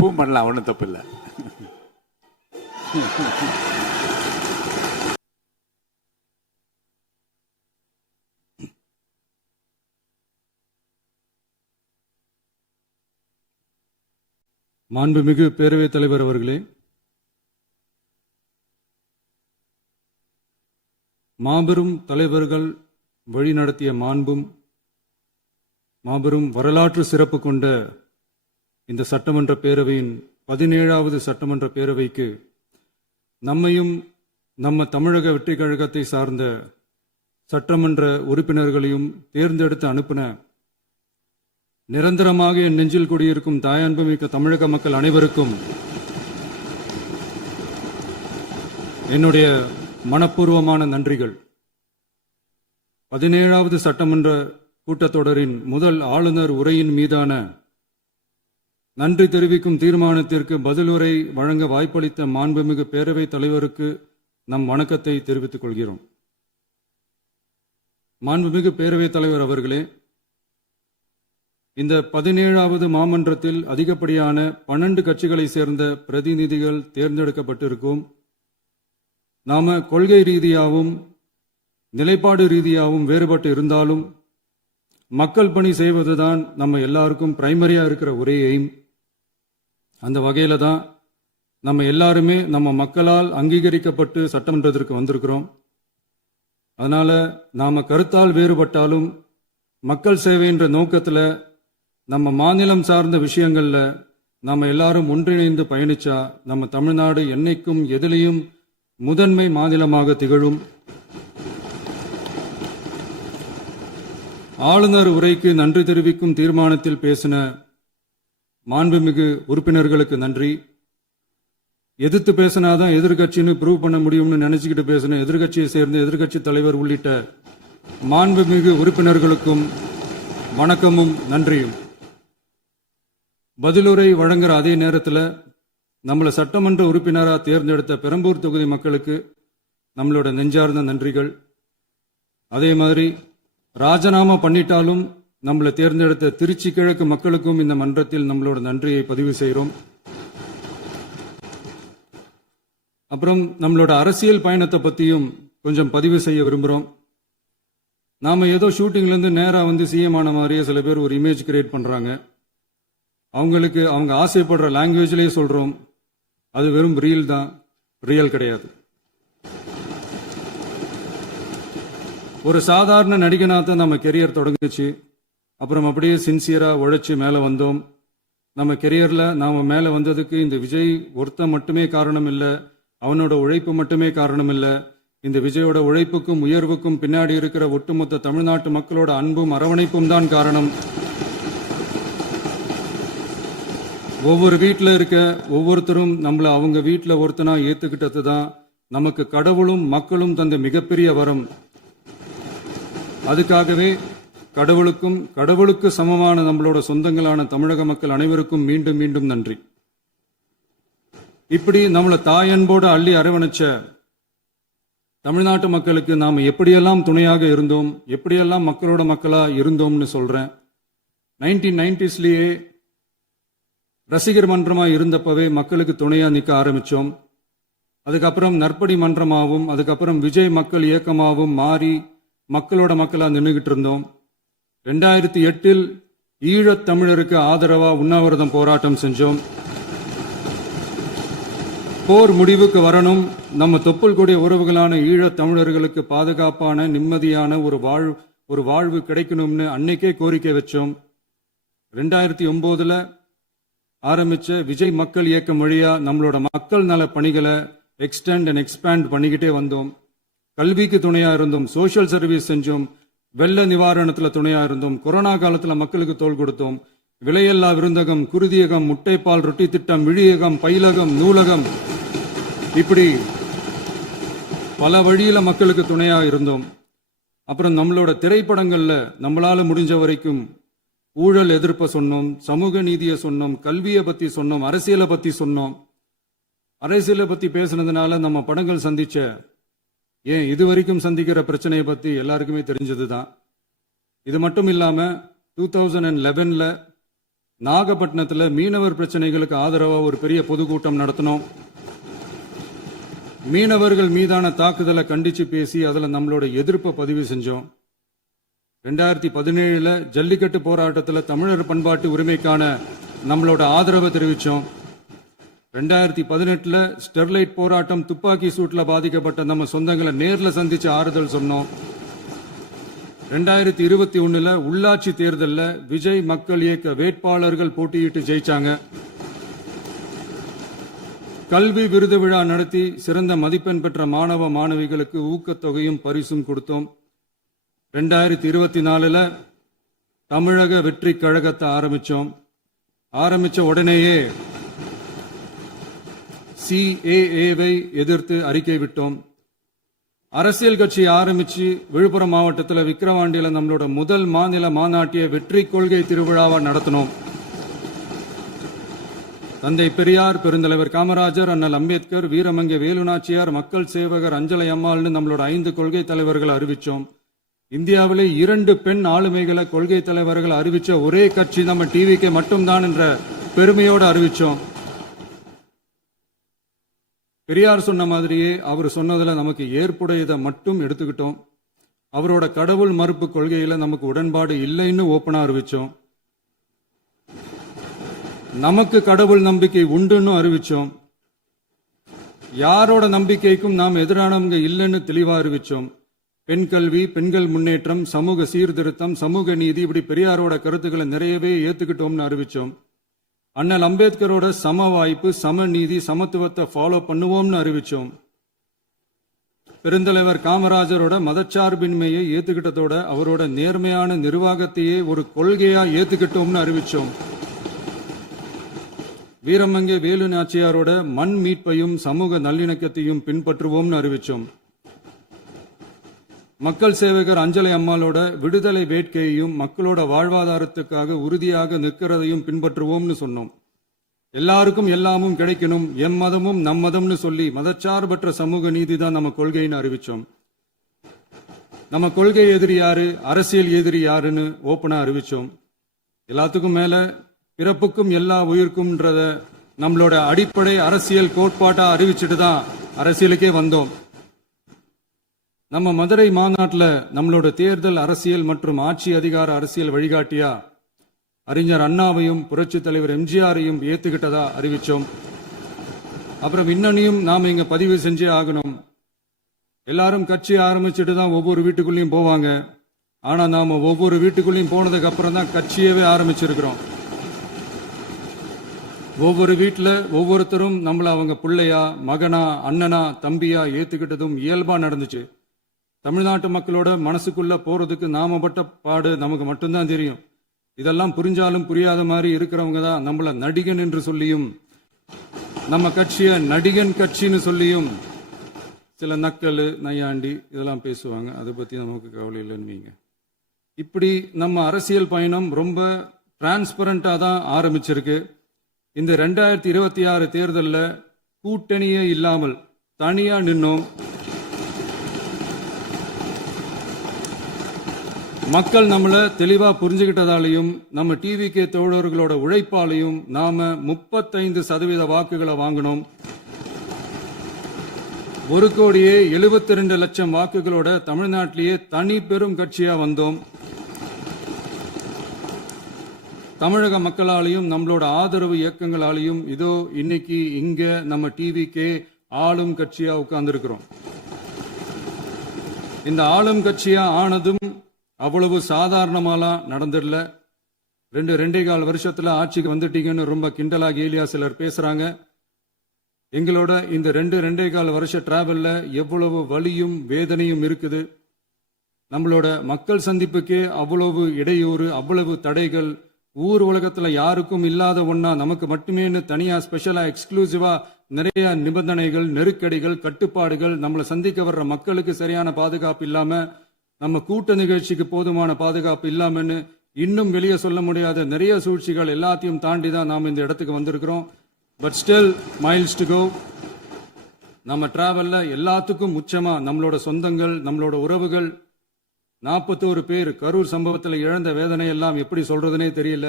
இப்பவும் பண்ணலாம், ஒன்றும் தப்பு இல்லை. மாண்புமிகு பேரவைத் தலைவர் அவர்களே, மாபெரும் தலைவர்கள் வழிநடத்திய மாண்பும் மாபெரும் வரலாற்று சிறப்பு கொண்ட இந்த சட்டமன்ற பேரவையின் 17வது சட்டமன்ற பேரவைக்கு நம்மையும் நம்ம தமிழக வெற்றி கழகத்தை சார்ந்த சட்டமன்ற உறுப்பினர்களையும் தேர்ந்தெடுத்து அனுப்பின நிரந்தரமாக என் நெஞ்சில் குடியிருக்கும் தாயன்புமிக்க தமிழக மக்கள் அனைவருக்கும் என்னுடைய மனப்பூர்வமான நன்றிகள். 17வது சட்டமன்ற கூட்டத்தொடரின் முதல் ஆளுநர் உரையின் மீதான நன்றி தெரிவிக்கும் தீர்மானத்திற்கு பதிலுரை வழங்க வாய்ப்பளித்த மாண்புமிகு பேரவைத் தலைவருக்கு நம் வணக்கத்தை தெரிவித்துக் கொள்கிறோம். மாண்புமிகு பேரவைத் தலைவர் அவர்களே, இந்த 17வது மாமன்றத்தில் அதிகப்படியான 12 கட்சிகளை சேர்ந்த பிரதிநிதிகள் தேர்ந்தெடுக்கப்பட்டிருக்கும். நாம கொள்கை ரீதியாகவும் நிலைப்பாடு ரீதியாகவும் வேறுபட்டு இருந்தாலும் மக்கள் பணி செய்வதுதான் நம்ம எல்லாருக்கும் பிரைமரியா இருக்கிற ஒரே எய்ம். அந்த வகையில தான் நம்ம எல்லாருமே நம்ம மக்களால் அங்கீகரிக்கப்பட்டு சட்டமன்றத்திற்கு வந்திருக்கிறோம். அதனால நாம கருத்தால் வேறுபட்டாலும் மக்கள் சேவை என்ற நோக்கத்தில் நம்ம மாநிலம் சார்ந்த விஷயங்கள்ல நாம எல்லாரும் ஒன்றிணைந்து பயணிச்சா நம்ம தமிழ்நாடு என்னைக்கும் எதிலையும் முதன்மை மாநிலமாக திகழும். ஆளுநர் உரைக்கு நன்றி தெரிவிக்கும் தீர்மானத்தில் பேசின மாண்புமிகு உறுப்பினர்களுக்கு நன்றி. எதிர்த்து பேசினாதான் எதிர்கட்சின்னு ப்ரூவ் பண்ண முடியும்னு நினைச்சுக்கிட்டு பேசின எதிர்கட்சியை சேர்ந்த எதிர்கட்சி தலைவர் உள்ளிட்ட மாண்புமிகு உறுப்பினர்களுக்கும் வணக்கமும் நன்றியும். பதிலுரை வழங்குற அதே நேரத்தில் நம்மளை சட்டமன்ற உறுப்பினராக தேர்ந்தெடுத்த பெரம்பூர் தொகுதி மக்களுக்கு நம்மளோட நெஞ்சார்ந்த நன்றிகள். அதே மாதிரி ராஜினாமா பண்ணிட்டாலும் நம்மளை தேர்ந்தெடுத்த திருச்சி கிழக்கு மக்களுக்கும் இந்த மன்றத்தில் நம்மளோட நன்றியை பதிவு செய்கிறோம். அப்புறம் நம்மளோட அரசியல் பயணத்தை பற்றியும் கொஞ்சம் பதிவு செய்ய விரும்புகிறோம். நாம ஏதோ ஷூட்டிங்லேருந்து நேராக வந்து சிஎம் ஆன மாதிரியே சில பேர் ஒரு இமேஜ் கிரியேட் பண்ணுறாங்க. அவங்களுக்கு அவங்க ஆசைப்படுற லாங்குவேஜ்லேயே சொல்கிறோம், அது வெறும் ரீல் தான், ரியல் கிடையாது. ஒரு சாதாரண நடிகனாக நம்ம கெரியர் தொடங்குச்சு. அப்புறம் அப்படியே சின்சியராக உழைச்சி மேலே வந்தோம். நம்ம கெரியரில் நாம் மேலே வந்ததுக்கு இந்த விஜய் ஒருத்தன் மட்டுமே காரணம் இல்லை, அவனோட உழைப்பு மட்டுமே காரணம் இல்லை. இந்த விஜயோட உழைப்புக்கும் உயர்வுக்கும் பின்னாடி இருக்கிற ஒட்டுமொத்த தமிழ்நாட்டு மக்களோட அன்பும் அரவணைப்பும் தான் காரணம். ஒவ்வொரு வீட்டில் இருக்க ஒவ்வொருத்தரும் நம்மளை அவங்க வீட்டில் ஒருத்தனா ஏற்றுக்கிட்டது தான் நமக்கு கடவுளும் மக்களும் தந்த மிகப்பெரிய வரம். அதுக்காகவே கடவுளுக்கு சமமான நம்மளோட சொந்தங்களான தமிழக மக்கள் அனைவருக்கும் மீண்டும் மீண்டும் நன்றி. இப்படி நம்மளை தாயன்போடு அள்ளி அரவணைச்ச தமிழ்நாட்டு மக்களுக்கு நாம் எப்படியெல்லாம் துணையாக இருந்தோம், எப்படியெல்லாம் மக்களோட மக்களா இருந்தோம்னு சொல்றேன். 1990ஸ்லயே ரசிகர் மன்றமா இருந்தப்பவே மக்களுக்கு துணையா நிற்க ஆரம்பிச்சோம். அதுக்கப்புறம் நற்படி மன்றமாகவும் அதுக்கப்புறம் விஜய் மக்கள் இயக்கமாகவும் மாறி மக்களோட மக்களா நின்றுகிட்டு இருந்தோம். 2008 ஈழத் தமிழருக்கு ஆதரவா உண்ணாவிரதம் போராட்டம் செஞ்சோம். போர் முடிவுக்கு வரணும், நம்ம தொப்புள் கூடிய உறவுகளான ஈழத் தமிழர்களுக்கு பாதுகாப்பான நிம்மதியான ஒரு வாழ்வு கிடைக்கணும்னு அன்னைக்கே கோரிக்கை வச்சோம். 2009 ஆரம்பிச்ச விஜய் மக்கள் இயக்கம் வழியா நம்மளோட மக்கள் நல பணிகளை எக்ஸ்டெண்ட் அண்ட் எக்ஸ்பேண்ட் பண்ணிக்கிட்டே வந்தோம். கல்விக்கு துணையா இருந்தோம், சோசியல் சர்வீஸ் செஞ்சோம், வெள்ள நிவாரணத்துல துணையா இருந்தோம், கொரோனா காலத்துல மக்களுக்கு தோள் கொடுத்தோம். விலையில்லா விருந்தகம், குருதியகம், முட்டைப்பால் ரொட்டி திட்டம், விழியகம், பயிலகம், நூலகம், இப்படி பல வழியில மக்களுக்கு துணையா இருந்தோம். அப்புறம் நம்மளோட திரைப்படங்கள்ல நம்மளால முடிஞ்ச வரைக்கும் ஊழல் எதிர்ப்ப சொன்னோம், சமூக நீதியை சொன்னோம், கல்வியை பத்தி சொன்னோம், அரசியலை பத்தி சொன்னோம். அரசியலை பத்தி பேசுனதுனால நம்ம படங்கள் சந்திச்ச இது வரைக்கும் சந்திக்கிற பிரச்சனையை பத்தி எல்லாருக்குமே தெரிஞ்சதுதான். இது மட்டும் இல்லாம 2011 நாகப்பட்டினத்தில் மீனவர் பிரச்சனைகளுக்கு ஆதரவாக ஒரு பெரிய பொதுக்கூட்டம் நடத்தினோம். மீனவர்கள் மீதான தாக்குதலை கண்டிச்சு பேசி அதில் நம்மளோட எதிர்ப்பை பதிவு செஞ்சோம். 2017 ஜல்லிக்கட்டு போராட்டத்தில் தமிழர் பண்பாட்டு உரிமைக்கான நம்மளோட ஆதரவை தெரிவித்தோம். 2018 ஸ்டெர்லைட் போராட்டம் துப்பாக்கி சூட்டில் பாதிக்கப்பட்ட நம்ம சொந்தங்களை நேரில் சந்திச்சு ஆறுதல் சொன்னோம். 2021 உள்ளாட்சி தேர்தலில் விஜய் மக்கள் இயக்க வேட்பாளர்கள் போட்டியிட்டு ஜெயிச்சாங்க. கல்வி விருது விழா நடத்தி சிறந்த மதிப்பெண் பெற்ற மாணவ மாணவிகளுக்கு ஊக்கத்தொகையும் பரிசும் கொடுத்தோம். 2024 தமிழக வெற்றி கழகத்தை ஆரம்பிச்ச உடனேயே CAA-வை எதிர்த்து அறிக்கை விட்டோம். அரசியல் கட்சி ஆரம்பிச்சு விழுப்புரம் மாவட்டத்தில் விக்கிரவாண்டியில் நம்மளோட முதல் மாநில மாநாட்டிய வெற்றி கொள்கை திருவிழாவை நடத்தினோம். தந்தை பெரியார், பெருந்தலைவர் காமராஜர், அண்ணல் அம்பேத்கர், வீரமங்கை வேலுநாச்சியார், மக்கள் சேவகர் அஞ்சலை அம்மாள்னு நம்மளோட 5 கொள்கை தலைவர்கள் அறிவிச்சோம். இந்தியாவிலே 2 பெண் ஆளுமைகளை கொள்கை தலைவர்கள் அறிவிச்ச ஒரே கட்சி நம்ம டிவிக்கு மட்டும்தான் என்ற பெருமையோடு அறிவிச்சோம். பெரியார் சொன்ன மாதிரியே அவர் சொன்னதுல நமக்கு ஏற்புடையதை மட்டும் எடுத்துக்கிட்டோம். அவரோட கடவுள் மறுப்பு கொள்கையில நமக்கு உடன்பாடு இல்லைன்னு ஓப்பனா அறிவிச்சோம். நமக்கு கடவுள் நம்பிக்கை உண்டுன்னு அறிவிச்சோம். யாரோட நம்பிக்கைக்கும் நாம் எதிரானவங்க இல்லைன்னு தெளிவா அறிவிச்சோம். பெண் கல்வி, பெண்கள் முன்னேற்றம், சமூக சீர்திருத்தம், சமூக நீதி, இப்படி பெரியாரோட கருத்துக்களை நிறையவே ஏத்துக்கிட்டோம்னு அறிவிச்சோம். அண்ணல் அம்பேத்கரோட சம வாய்ப்பு, சம நீதி, சமத்துவத்தை ஃபாலோ பண்ணுவோம்னு அறிவிச்சோம். பெருந்தலைவர் காமராஜரோட மதச்சார்பின்மையை ஏத்துக்கிட்டதோட அவரோட நேர்மையான நிர்வாகத்தையே ஒரு கொள்கையா ஏத்துக்கிட்டோம்னு அறிவிச்சோம். வீரமங்கை வேலு நாச்சியாரோட மண் மீட்பையும் சமூக நல்லிணக்கத்தையும் பின்பற்றுவோம்னு அறிவிச்சோம். மக்கள் சேவகர் அஞ்சலை அம்மாளோட விடுதலை வேட்கையையும் மக்களோட வாழ்வாதாரத்துக்காக உறுதியாக நிற்கிறதையும் பின்பற்றுவோம்னு சொன்னோம். எல்லாருக்கும் எல்லாமும் கிடைக்கணும், எம் மதமும் நம் மதம்னு சொல்லி மதச்சார்பற்ற சமூக நீதி தான் நம்ம கொள்கைன்னு அறிவிச்சோம். நம்ம கொள்கை எதிரி யாரு, அரசியல் எதிரி யாருன்னு ஓப்பனா அறிவிச்சோம். எல்லாத்துக்கும் மேல பிறப்புக்கும் எல்லா உயிர்க்கும்ன்றத நம்மளோட அடிப்படை அரசியல் கோட்பாட்டா அறிவிச்சுட்டு தான் அரசியலுக்கே வந்தோம். நம்ம மதுரை மாநாட்டில் நம்மளோட தேர்தல் அரசியல் மற்றும் ஆட்சி அதிகார அரசியல் வழிகாட்டியா அறிஞர் அண்ணாவையும் புரட்சி தலைவர் எம்ஜிஆரையும் ஏத்துக்கிட்டதா அறிவிச்சோம். அப்புறம் இன்னனையும் நாம இங்க பதிவு செஞ்சே ஆகணும். எல்லாரும் கட்சி ஆரம்பிச்சுட்டு தான் ஒவ்வொரு வீட்டுக்குள்ளேயும் போவாங்க. ஆனா நாம ஒவ்வொரு வீட்டுக்குள்ளேயும் போனதுக்கு அப்புறம் தான் கட்சியவே ஆரம்பிச்சிருக்கிறோம். ஒவ்வொரு வீட்டில் ஒவ்வொருத்தரும் நம்மள அவங்க பிள்ளையா, மகனா, அண்ணனா, தம்பியா ஏத்துக்கிட்டதும் இயல்பா நடந்துச்சு. தமிழ்நாட்டு மக்களோட மனசுக்குள்ள போறதுக்கு நாம பட்ட பாடு நமக்கு மட்டும்தான் தெரியும். இதெல்லாம் புரிஞ்சாலும் புரியாத மாதிரி இருக்கிறவங்க தான் நம்மள நடிகன் என்று சொல்லியும் நம்ம கட்சிய நடிகன் கட்சின்னு சொல்லியும் சில நக்கல், நையாண்டி இதெல்லாம் பேசுவாங்க. அதை பத்தி நமக்கு கவலை இல்லைன்னு. இப்படி நம்ம அரசியல் பயணம் ரொம்ப டிரான்ஸ்பரண்டா தான் ஆரம்பிச்சிருக்கு. இந்த 2026 தேர்தலில் கூட்டணியே இல்லாமல் தனியா நின்னோம். மக்கள் நம்மள தெளிவா புரிஞ்சுக்கிட்டதாலையும் நம்ம டிவிகே தோழர்களோட உழைப்பாலையும் நாம 35% வாக்குகளை வாங்கினோம். 1,72,00,000 வாக்குகளோட தமிழ்நாட்டிலேயே தனி பெரும் கட்சியா வந்தோம். தமிழக மக்களாலையும் நம்மளோட ஆதரவு இயக்கங்களாலையும் இதோ இன்னைக்கு இங்க நம்ம டிவிகே ஆளும் கட்சியா உட்கார்ந்துருக்கிறோம். இந்த ஆளும் கட்சியா ஆனதும் அவ்வளவு சாதாரணமாலாம் நடந்துடல. 2.25 வருஷத்துல ஆட்சிக்கு வந்துட்டீங்கன்னு ரொம்ப கிண்டலா கேலியா சிலர் பேசுறாங்க. எங்களோட இந்த 2.25 வருஷ டிராவல்ல எவ்வளவு வலியும் வேதனையும் இருக்குது. நம்மளோட மக்கள் சந்திப்புக்கே அவ்வளவு இடையூறு, அவ்வளவு தடைகள், ஊர் உலகத்துல யாருக்கும் இல்லாத ஒன்னா நமக்கு மட்டுமே தனியா ஸ்பெஷலா எக்ஸ்க்ளூசிவா நிறைய நிபந்தனைகள், நெருக்கடிகள், கட்டுப்பாடுகள், நம்மளை சந்திக்க வர்ற மக்களுக்கு சரியான பாதுகாப்பு இல்லாம, நம்ம கூட்ட நிகழ்ச்சிக்கு போதுமான பாதுகாப்பு இல்லாமன்னு இன்னும் வெளியே சொல்ல முடியாத நிறைய சூழ்ச்சிகள் எல்லாத்தையும் தாண்டி தான் நாம் இந்த இடத்துக்கு வந்திருக்கிறோம். But still miles to go. நம்ம டிராவல்ல எல்லாத்துக்கும் உச்சமா நம்மளோட சொந்தங்கள், நம்மளோட உறவுகள், 41 பேர் கரூர் சம்பவத்தில் இழந்த வேதனை எல்லாம் எப்படி சொல்றதுனே தெரியல.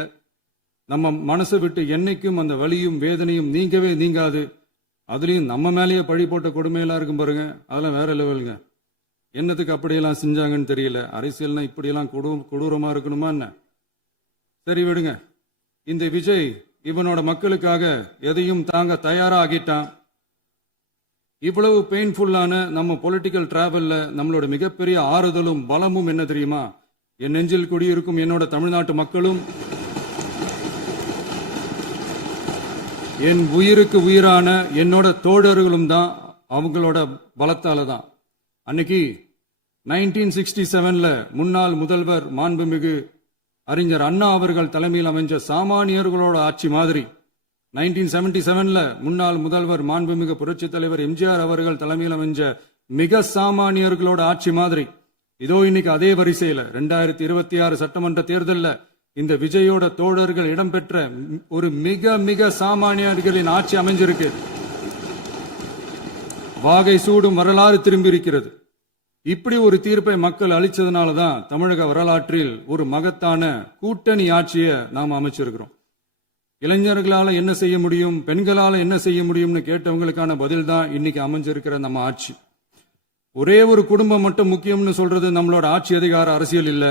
நம்ம மனசை விட்டு என்னைக்கும் அந்த வலியும் வேதனையும் நீங்கவே நீங்காது. அதுலயும் நம்ம மேலேயே பழி போட்ட கொடுமையெல்லாம் இருக்கும் பாருங்க, அதெல்லாம் வேற லெவலுங்க. என்னத்துக்கு அப்படியெல்லாம் செஞ்சாங்கன்னு தெரியல. அரசியல்னா இப்படியெல்லாம் கொடூரமா இருக்கணுமா என்ன? சரி விடுங்க. இந்த விஜய் இவனோட மக்களுக்காக எதையும் தாங்க தயாராகிட்டான். இவ்வளவு பெயின்ஃபுல்லான நம்ம பொலிட்டிக்கல் டிராவல்ல நம்மளோட மிகப்பெரிய ஆறுதலும் பலமும் என்ன தெரியுமா? என் நெஞ்சில் குடியிருக்கும் என்னோட தமிழ்நாட்டு மக்களும், என் உயிருக்கு உயிரான என்னோட தோழர்களும் தான். அவங்களோட பலத்தால தான். அன்னைக்கு 1967ல முன்னாள் முதல்வர் மாண்புமிகு அறிஞர் அண்ணா அவர்கள் தலைமையில் அமைஞ்ச சாமானியர்களோட ஆட்சி மாதிரி, 1977ல முன்னாள் முதல்வர் மாண்புமிகு புரட்சி தலைவர் எம்ஜிஆர் அவர்கள் தலைமையில் அமைஞ்ச மிக சாமானியர்களோட ஆட்சி மாதிரி, இதோ இன்னைக்கு அதே வரிசையில 2026 சட்டமன்ற தேர்தலில் இந்த விஜயோட தோழர்கள் இடம்பெற்ற ஒரு மிக மிக சாமானியர்களின் ஆட்சி அமைஞ்சிருக்கு. வாகை சூடும் வரலாறு திரும்பி இருக்கிறது. இப்படி ஒரு தீர்ப்பை மக்கள் அளிச்சதுனாலதான் தமிழக வரலாற்றில் ஒரு மகத்தான கூட்டணி ஆட்சியை நாம் அமைச்சிருக்கிறோம். இளைஞர்களால என்ன செய்ய முடியும், பெண்களால என்ன செய்ய முடியும்னு கேட்டவங்களுக்கான பதில் தான் இன்னைக்கு அமைஞ்சிருக்கிற நம்ம ஆட்சி. ஒரே ஒரு குடும்பம் மட்டும் முக்கியம்னு சொல்றது நம்மளோட ஆட்சி அதிகார அரசியல் இல்ல.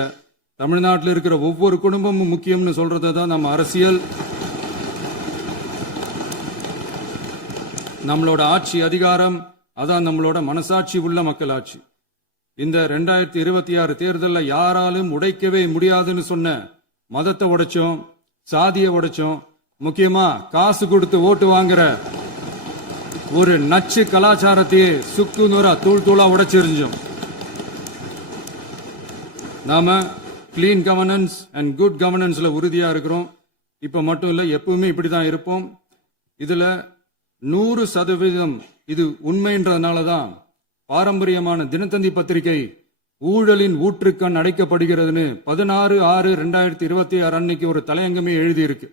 தமிழ்நாட்டில் இருக்கிற ஒவ்வொரு குடும்பமும் முக்கியம்னு சொல்றது தான் நம்ம அரசியல். நம்மளோட ஆட்சி அதிகாரம் அதான் நம்மளோட மனசாட்சி உள்ள மக்கள் ஆட்சி. இந்த 2026 தேர்தலில் யாராலும் உடைக்கவே முடியாதுன்னு சொன்ன மதத்தை உடைச்சோம், சாதியை உடைச்சோம், முக்கியமா காசு கொடுத்து ஓட்டு வாங்குற ஒரு நச்சு கலாச்சாரத்தையே சுக்கு நூறா தூள் தூளா உடைச்சிருந்தோம். நாம கிளீன் கவர்னன்ஸ் அண்ட் குட் கவர்னன்ஸ்ல உறுதியா இருக்கிறோம். இப்ப மட்டும் இல்ல, எப்பவுமே இப்படிதான் இருப்போம். இதுல 100% இது உண்மைன்றதுனாலதான் பாரம்பரியமான தினத்தந்தி பத்திரிகை ஊழலின் ஊற்றுக்கண் அடைக்கப்படுகிறதுன்னு 16/6/2026 அன்னைக்கு ஒரு தலையங்கமே எழுதியிருக்கு.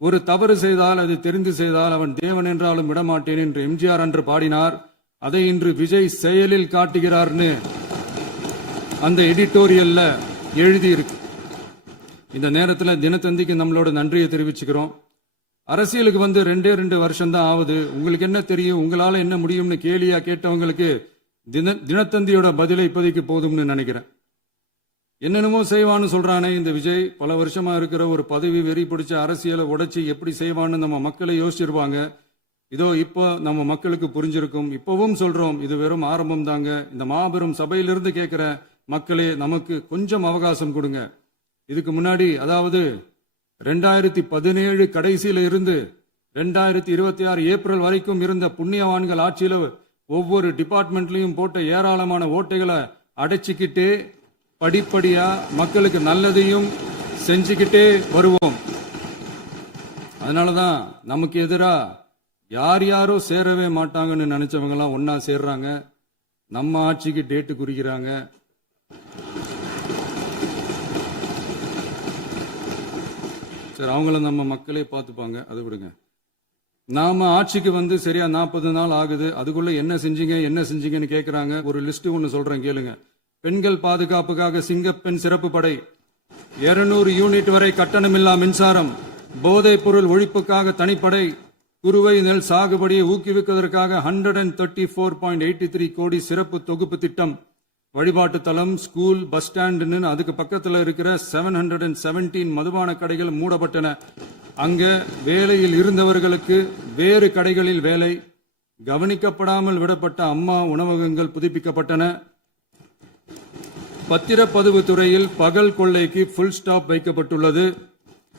ஒரு தவறு செய்தால், அது தெரிந்து செய்தால் அவன் தேவன் என்றாலும் விடமாட்டேன் என்று எம்ஜிஆர் அன்று பாடினார். அதை இன்று விஜய் செயலில் காட்டுகிறார்னு அந்த எடிட்டோரியல்ல எழுதியிருக்கு. இந்த நேரத்தில் தினத்தந்திக்கு நம்மளோட நன்றியை தெரிவிச்சுக்கிறோம். அரசியலுக்கு வந்து 2 வருஷம் தான் ஆகுது. உங்களுக்கு என்ன தெரியும், உங்களால என்ன முடியும்னு கேலியா கேட்டவங்களுக்கு தினத்தந்தியோட பதிலை இப்போதைக்கு போதும்னு நினைக்கிறேன். என்னென்னமோ செய்வான்னு சொல்றானே இந்த விஜய், பல வருஷமா இருக்கிற ஒரு பதவி வெறி பிடிச்ச அரசியலை உடைச்சி எப்படி செய்வான்னு நம்ம மக்களை யோசிச்சிருவாங்க. இதோ இப்போ நம்ம மக்களுக்கு புரிஞ்சிருக்கும். இப்பவும் சொல்றோம், இது வெறும் ஆரம்பம் தாங்க. இந்த மாபெரும் சபையிலிருந்து கேட்கிற மக்களே, நமக்கு கொஞ்சம் அவகாசம் கொடுங்க. இதுக்கு முன்னாடி, அதாவது 2017 கடைசியில இருந்து 2026 ஏப்ரல் வரைக்கும் இருந்த புண்ணியவான்கள் ஆட்சியில ஒவ்வொரு டிபார்ட்மெண்ட்லயும் போட்ட ஏராளமான ஓட்டைகளை அடைச்சிக்கிட்டே படிப்படியா மக்களுக்கு நல்லதையும் செஞ்சுக்கிட்டே வருவோம். அதனாலதான் நமக்கு எதிரா யார் யாரோ சேரவே மாட்டாங்கன்னு நினைச்சவங்க எல்லாம் ஒன்னா சேர்றாங்க. நம்ம ஆட்சிக்கு டேட்டு குறிக்கிறாங்க. சரி, அவங்கள நம்ம மக்களே பார்த்துப்பாங்க, அதை விடுங்க. நாம ஆட்சிக்கு வந்து சரியா 40 நாள் ஆகுது. அதுக்குள்ள என்ன செஞ்சீங்கன்னு கேட்கிறாங்க. ஒரு லிஸ்ட் ஒன்னு சொல்றேன் கேளுங்க. பெண்கள் பாதுகாப்புக்காக சிங்கப்பெண் சிறப்பு படை, 200 யூனிட் வரை கட்டணமில்லா மின்சாரம், போதைப் பொருள் ஒழிப்புக்காக தனிப்படை, குறுவை நெல் சாகுபடியை ஊக்குவிப்பதற்காக 134.83 கோடி சிறப்பு தொகுப்பு திட்டம், வழிபாட்டு தலம், ஸ்கூல், பஸ் ஸ்டாண்டுன்னு அதுக்கு பக்கத்தில் இருக்கிற 717 மதுபான கடைகள் மூடப்பட்டன. அங்க வேலையில் இருந்தவர்களுக்கு வேறு கடைகளில் வேலை, கவனிக்கப்படாமல் விடப்பட்ட அம்மா உணவகங்கள் புதுப்பிக்கப்பட்டன. பத்திரப்பதிவு துறையில் பகல் கொள்ளைக்கு புல் ஸ்டாப் வைக்கப்பட்டுள்ளது.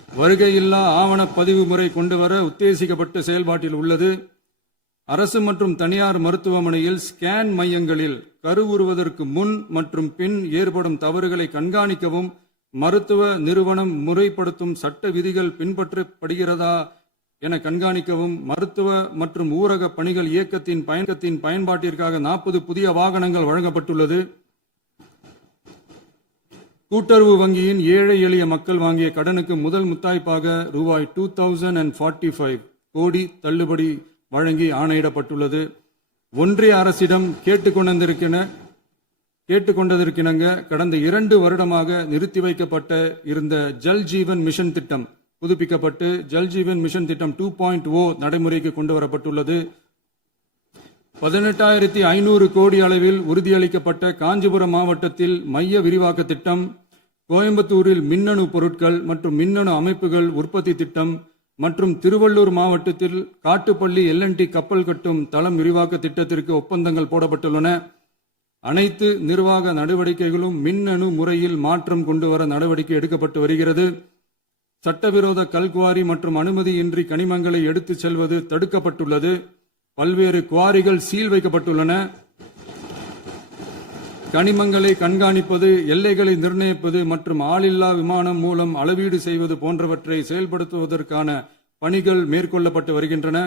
வருகையில்லா ஆவண பதிவு முறை கொண்டுவர உத்தேசிக்கப்பட்ட செயல்பாட்டில் உள்ளது. அரசு மற்றும் தனியார் மருத்துவமனையில் ஸ்கேன் மையங்களில் கருவுறுவதற்கு முன் மற்றும் பின் ஏற்படும் தவறுகளை கண்காணிக்கவும், மருத்துவ நிறுவனம் முறைப்படுத்தும் சட்ட விதிகள் பின்பற்றப்படுகிறதா என கண்காணிக்கவும், மருத்துவ மற்றும் ஊரக பணிகள் இயக்கத்தின் பயன்பாட்டிற்காக 40 புதிய வாகனங்கள் வழங்கப்பட்டுள்ளது. கூட்டுறவு வங்கியின் ஏழை எளிய மக்கள் வாங்கிய கடனுக்கு முதல் முத்தாய்ப்பாக ரூபாய் 2045 கோடி தள்ளுபடி வழங்கி ஆணையிடப்பட்டுள்ளது. ஒன்றிய அரசிடம் கேட்டுக்கொண்டதற்கிணங்க கடந்த 2 வருடமாக நிறுத்தி வைக்கப்பட்ட இருந்த ஜல் ஜீவன் மிஷன் திட்டம் புதுப்பிக்கப்பட்டு ஜல்ஜீவன் மிஷன் திட்டம் 2.0 நடைமுறைக்கு கொண்டு வரப்பட்டுள்ளது. 18,500 கோடி அளவில் உறுதியளிக்கப்பட்ட காஞ்சிபுரம் மாவட்டத்தில் மைய விரிவாக்க திட்டம், கோயம்புத்தூரில் மின்னணு பொருட்கள் மற்றும் மின்னணு அமைப்புகள் உற்பத்தி திட்டம் மற்றும் திருவள்ளூர் மாவட்டத்தில் காட்டுப்பள்ளி LNT கப்பல் கட்டும் தளம் விரிவாக்க திட்டத்திற்கு ஒப்பந்தங்கள் போடப்பட்டுள்ளன. அனைத்து நிர்வாக நடவடிக்கைகளும் மின்னணு முறையில் மாற்றம் கொண்டு வர நடவடிக்கை எடுக்கப்பட்டு வருகிறது. சட்டவிரோத கல்குவாரி மற்றும் அனுமதியின்றி கனிமங்களை எடுத்துச் செல்வது தடுக்கப்பட்டுள்ளது. பல்வேறு குவாரிகள் சீல் வைக்கப்பட்டுள்ளன. கனிமங்களை கண்காணிப்பது, எல்லைகளை நிர்ணயிப்பது மற்றும் ஆளில்லா விமானம் மூலம் அளவீடு செய்வது போன்றவற்றை செயல்படுத்துவதற்கான பணிகள் மேற்கொள்ளப்பட்டு வருகின்றன.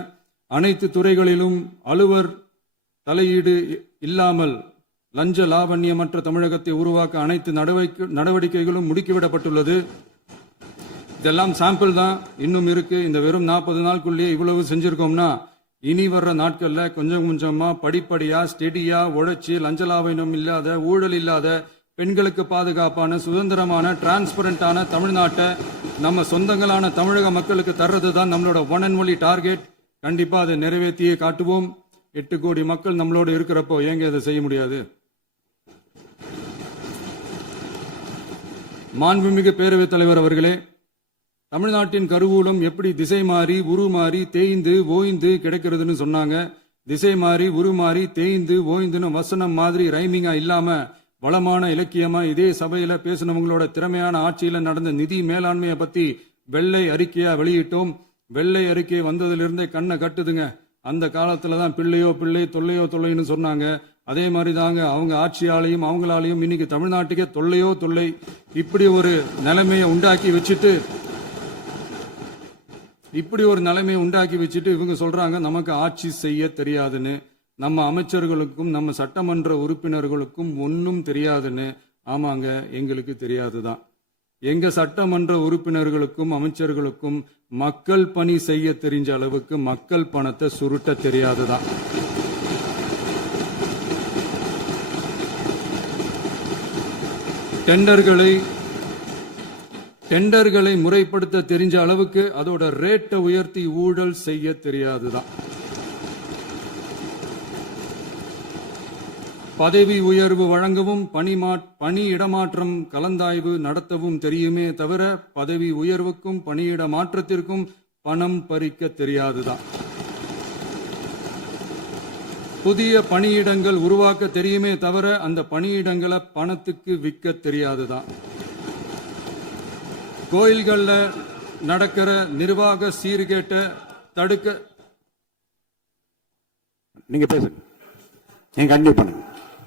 அனைத்து துறைகளிலும் அலுவலர் தலையீடு இல்லாமல் லஞ்ச லாவண்யமற்ற தமிழகத்தை உருவாக்க அனைத்து நடவடிக்கைகளும் முடுக்கிவிடப்பட்டுள்ளது. இதெல்லாம் சாம்பிள் தான், இன்னும் இருக்கு. இந்த வெறும் 40 நாளுக்குள்ளேயே இவ்வளவு செஞ்சிருக்கோம்னா இனி வர்ற நாட்கள்ல கொஞ்சம் கொஞ்சமா படிப்படியா ஸ்டெடியா உழைச்சி லஞ்சலாவணம் இல்லாத, ஊழல் இல்லாத, பெண்களுக்கு பாதுகாப்பான, சுதந்திரமான, டிரான்ஸ்பரண்டான தமிழ்நாட்டை நம்ம சொந்தங்களான தமிழக மக்களுக்கு தர்றது தான் நம்மளோட ஒன் அண்ட் ஒன்லி டார்கெட். கண்டிப்பா அதை நிறைவேற்றியே காட்டுவோம். 8 கோடி மக்கள் நம்மளோட இருக்கிறப்போ ஏங்க அதை செய்ய முடியாது? மாண்புமிகு பேரவைத் தலைவர் அவர்களே, தமிழ்நாட்டின் கருவூலம் எப்படி திசை மாறி உருமாறி தேய்ந்து ஓய்ந்து கிடைக்கிறதுன்னு சொன்னாங்க. திசை மாறி உருமாறி தேய்ந்து ஓய்ந்துன்னு வசனம் மாதிரி ரைமிங்கா இல்லாம வளமான இலக்கியமா இதே சபையில பேசினவங்களோட திறமையான ஆட்சியில நடந்த நிதி மேலாண்மையை பத்தி வெள்ளை அறிக்கையா வெளியிட்டோம். வெள்ளை அறிக்கை வந்ததிலிருந்தே கண்ணை கட்டுதுங்க. அந்த காலத்துலதான் பிள்ளையோ பிள்ளை, தொல்லையோ தொல்லைன்னு சொன்னாங்க. அதே மாதிரி தாங்க அவங்க ஆட்சியாலையும் அவங்களாலையும் இன்னைக்கு தமிழ்நாட்டுக்கே தொல்லையோ தொல்லை. இப்படி ஒரு நிலைமையை உண்டாக்கி வச்சுட்டு இவங்க சொல்றாங்க நமக்கு ஆட்சி செய்ய தெரியாதுன்னு. நம்ம அமைச்சர்களுக்கும் நம்ம சட்டமன்ற உறுப்பினர்களுக்கும் ஒன்னும் தெரியாதுன்னு. ஆமாங்க, எங்களுக்கு தெரியாதுதான். எங்க சட்டமன்ற உறுப்பினர்களுக்கும் அமைச்சர்களுக்கும் மக்கள் பணி செய்ய தெரிஞ்ச அளவுக்கு மக்கள் பணத்தை சுருட்ட தெரியாதுதான். டெண்டர்களை முறைப்படுத்த தெரிஞ்ச அளவுக்கு அதோட ரேட்டை உயர்த்தி ஊழல் செய்ய தெரியாதுதான். பதவி உயர்வு வழங்கவும் பணி இடமாற்றம் கலந்தாய்வு நடத்தவும் தெரியுமே தவிர பதவி உயர்வுக்கும் பணியிட மாற்றத்திற்கும் பணம் பறிக்க தெரியாதுதான். புதிய பணியிடங்கள் உருவாக்க தெரியுமே தவிர அந்த பணியிடங்களை பணத்துக்கு விற்க தெரியாதுதான். கோயில்கள்ல நடக்கிற நிர்வாக சீர்கேட்டை தடுக்க நீங்க பேசுங்க.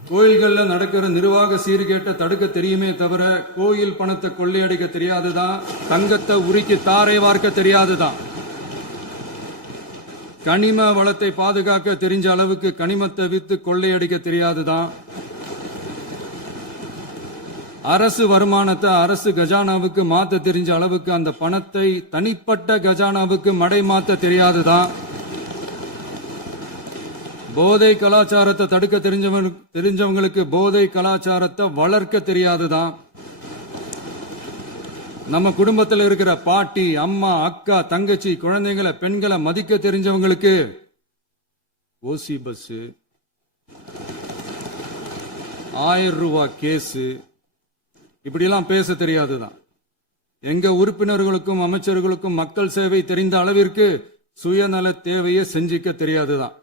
கோயில்கள்ல நடக்கிற நிர்வாக சீர்கேட்டை தடுக்க தெரியுமே தவிர கோயில் பணத்தை கொள்ளையடிக்க தெரியாதுதான். தங்கத்தை உருக்கி தாரை வார்க்க தெரியாதுதான். கனிம வளத்தை பாதுகாக்க தெரிஞ்ச அளவுக்கு கனிமத்தை வித்து கொள்ளையடிக்க தெரியாதுதான். அரசு வருமானத்தை அரசு கஜானாவுக்கு மாத்த தெரிஞ்ச அளவுக்கு அந்த பணத்தை தனிப்பட்ட கஜானாவுக்கு மடை மாத்த தெரியாதுதான். போதை கலாச்சாரத்தை தடுக்க தெரிஞ்சவங்களுக்கு போதை கலாச்சாரத்தை வளர்க்க தெரியாதுதான். நம்ம குடும்பத்தில் இருக்கிற பாட்டி, அம்மா, அக்கா, தங்கச்சி, குழந்தைங்களை, பெண்களை மதிக்க தெரிஞ்சவங்களுக்கு ஓசி பஸ், 1000 ரூபாய் கேஸ், இப்படிலாம் பேச தெரியாதுதான். எங்க உறுப்பினர்களுக்கும் அமைச்சர்களுக்கும் மக்கள் சேவை தெரிந்த அளவிற்கு சுயநல தேவையை செஞ்சிக்க தெரியாதுதான்.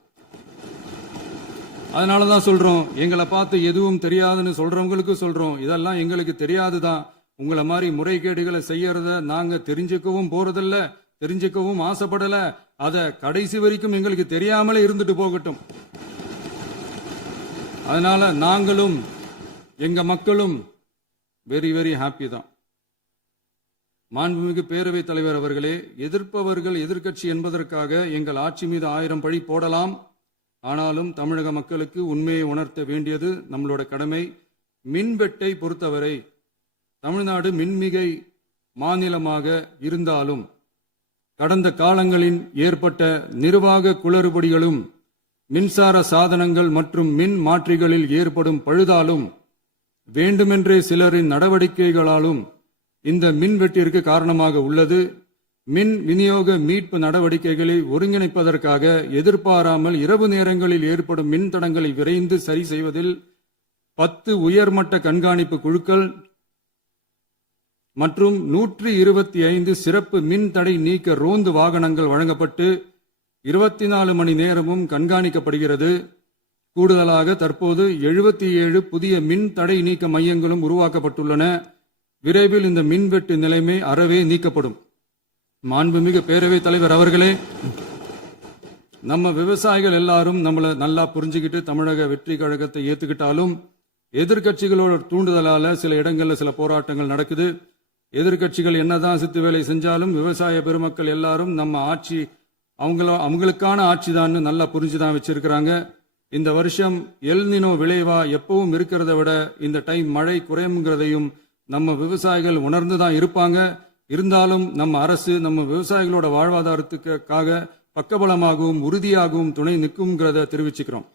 அதனாலதான் சொல்றோம், எங்களை பார்த்து எதுவும் தெரியாதுன்னு சொல்றவங்களுக்கு சொல்றோம், இதெல்லாம் எங்களுக்கு தெரியாதுதான். உங்களை மாதிரி முறைகேடுகளை செய்யறத நாங்க தெரிஞ்சுக்கவும் போறதில்ல, தெரிஞ்சுக்கவும் ஆசைப்படல. அத கடைசி வரைக்கும் எங்களுக்கு தெரியாமலே இருந்துட்டு போகட்டும். அதனால நாங்களும் எங்க மக்களும் வெரி வெரி ஹாப்பி தான். மாண்புமிகு பேரவைத் தலைவர் அவர்களே, எதிர்ப்பவர்கள் எதிர்க்கட்சி என்பதற்காக எங்கள் ஆட்சி மீது 1000 பழி போடலாம். ஆனாலும் தமிழக மக்களுக்கு உண்மையை உணர்த்த வேண்டியது நம்மளோட கடமை. மின்வெட்டை பொறுத்தவரை தமிழ்நாடு மின்மிகை மாநிலமாக இருந்தாலும் கடந்த காலங்களில் ஏற்பட்ட நிர்வாக குளறுபடிகளும் மின்சார சாதனங்கள் மற்றும் மின் மாற்றிகளில் ஏற்படும் பழுதாலும் வேண்டுமென்றே சிலரின் நடவடிக்கைகளாலும் இந்த மின்வெட்டிற்கு காரணமாக உள்ளது. மின் விநியோக மீட்பு நடவடிக்கைகளை ஒருங்கிணைப்பதற்காக எதிர்பாராமல் இரவு நேரங்களில் ஏற்படும் மின் தடங்களை விரைந்து சரி செய்வதில் 10 உயர்மட்ட கண்காணிப்பு குழுக்கள் மற்றும் 125 சிறப்பு மின் தடை நீக்க ரோந்து வாகனங்கள் வழங்கப்பட்டு 24 மணி நேரமும் கண்காணிக்கப்படுகிறது. கூடுதலாக தற்போது 77 புதிய மின் தடை நீக்க மையங்களும் உருவாக்கப்பட்டுள்ளன. விரைவில் இந்த மின்வெட்டு நிலைமை அறவே நீக்கப்படும். மாண்புமிகு பேரவைத் தலைவர் அவர்களே, நம்ம விவசாயிகள் எல்லாரும் நம்மள நல்லா புரிஞ்சுக்கிட்டு தமிழக வெற்றி கழகத்தை ஏத்துக்கிட்டாலும் எதிர்க்கட்சிகளோட தூண்டுதலால சில இடங்கள்ல சில போராட்டங்கள் நடக்குது. எதிர்க்கட்சிகள் என்னதான் சித்து வேலை செஞ்சாலும் விவசாய பெருமக்கள் எல்லாரும் நம்ம ஆட்சி அவங்களுக்கான ஆட்சி தான் நல்லா புரிஞ்சுதான் வச்சிருக்கிறாங்க. இந்த வருஷம் எல்னினோ விளைவா எப்பவும் இருக்கிறத விட இந்த டைம் மழை குறையுங்கிறதையும் நம்ம விவசாயிகள் உணர்ந்துதான் இருப்பாங்க. இருந்தாலும் நம்ம அரசு நம்ம விவசாயிகளோட வாழ்வாதாரத்துக்காக பக்கபலமாகவும் உறுதியாகவும் துணை நிற்கும்ங்கிறத தெரிவிச்சுக்கிறோம்.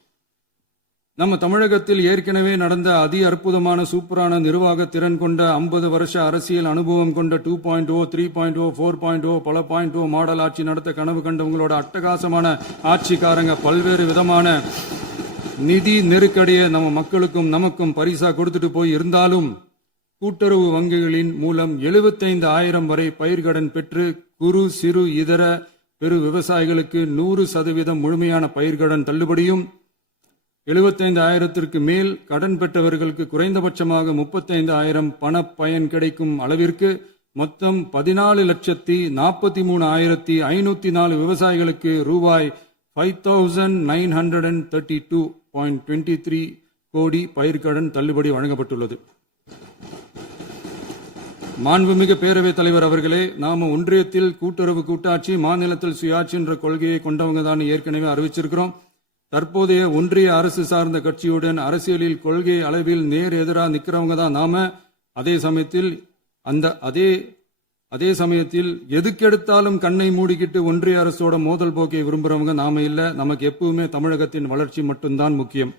நம்ம தமிழகத்தில் ஏற்கனவே நடந்த அதி அற்புதமான சூப்பரான நிர்வாக திறன் கொண்ட 50 வருஷ அரசியல் அனுபவம் கொண்ட 2.0, 3.0, 4.0 பல 0.0 மாடல் ஆட்சி நடத்த கனவு கண்டவங்களோட அட்டகாசமான ஆட்சிக்காரங்க பல்வேறு விதமான நிதி நெருக்கடியை நம்ம மக்களுக்கும் நமக்கும் பரிசா கொடுத்துட்டு போய் இருந்தாலும் கூட்டுறவு வங்கிகளின் மூலம் 75,000 வரை பயிர்கடன் பெற்று குறு சிறு இதர பெரு விவசாயிகளுக்கு 100% முழுமையான பயிர்கடன் தள்ளுபடியும் 75,000க்கு மேல் கடன் பெற்றவர்களுக்கு குறைந்தபட்சமாக 35,000 பண பயன் கிடைக்கும் அளவிற்கு மொத்தம் 14,43,504 விவசாயிகளுக்கு ரூபாய் 5,932.23 கோடி பயிர்கடன் தள்ளுபடி வழங்கப்பட்டுள்ளது. மாண்புமிகு பேரவைத் தலைவர் அவர்களே, நாம ஒன்றியத்தில் கூட்டுறவு கூட்டாட்சி, மாநிலத்தில் சுயாட்சி என்ற கொள்கையை கொண்டவங்க தான் ஏற்கனவே அறிவிச்சிருக்கிறோம். தற்போதைய ஒன்றிய அரசு சார்ந்த கட்சியுடன் அரசியலில் கொள்கை அளவில் நேர் எதிராக நிக்கிறவங்க தான் நாம. அதே சமயத்தில் எதுக்கெடுத்தாலும் கண்ணை மூடிக்கிட்டு ஒன்றிய அரசோட மோதல் போக்கை விரும்புறவங்க நாம இல்ல. நமக்கு எப்பவுமே தமிழகத்தின் வளர்ச்சி மட்டும்தான் முக்கியம்.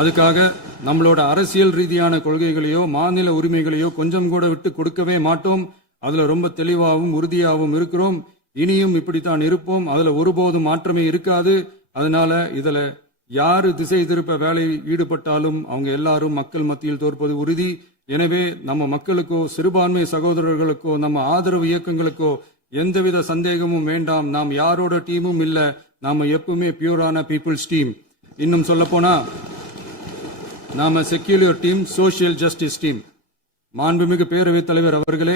அதுக்காக நம்மளோட அரசியல் ரீதியான கொள்கைகளையோ மாநில உரிமைகளையோ கொஞ்சம் கூட விட்டு கொடுக்கவே மாட்டோம். அதுல ரொம்ப தெளிவாகவும் உறுதியாகவும் இருக்கிறோம். இனியும் இப்படித்தான் இருப்போம். அதுல ஒருபோதும் மாற்றமே இருக்காது. அதனால இதுல யாரு திசை திருப்ப வேலையில் ஈடுபட்டாலும் அவங்க எல்லாரும் மக்கள் மத்தியில் தோற்பது உறுதி. எனவே நம்ம மக்களுக்கோ சிறுபான்மை சகோதரர்களுக்கோ நம்ம ஆதரவு இயக்கங்களுக்கோ எந்தவித சந்தேகமும் வேண்டாம். நாம் யாரோட டீமும் இல்ல. நாம எப்பவுமே பியூரான பீப்புள்ஸ் டீம். இன்னும் சொல்ல போனா நாம secular team, social justice team. மாண்புமிகு பேரவைத் தலைவர் அவர்களே,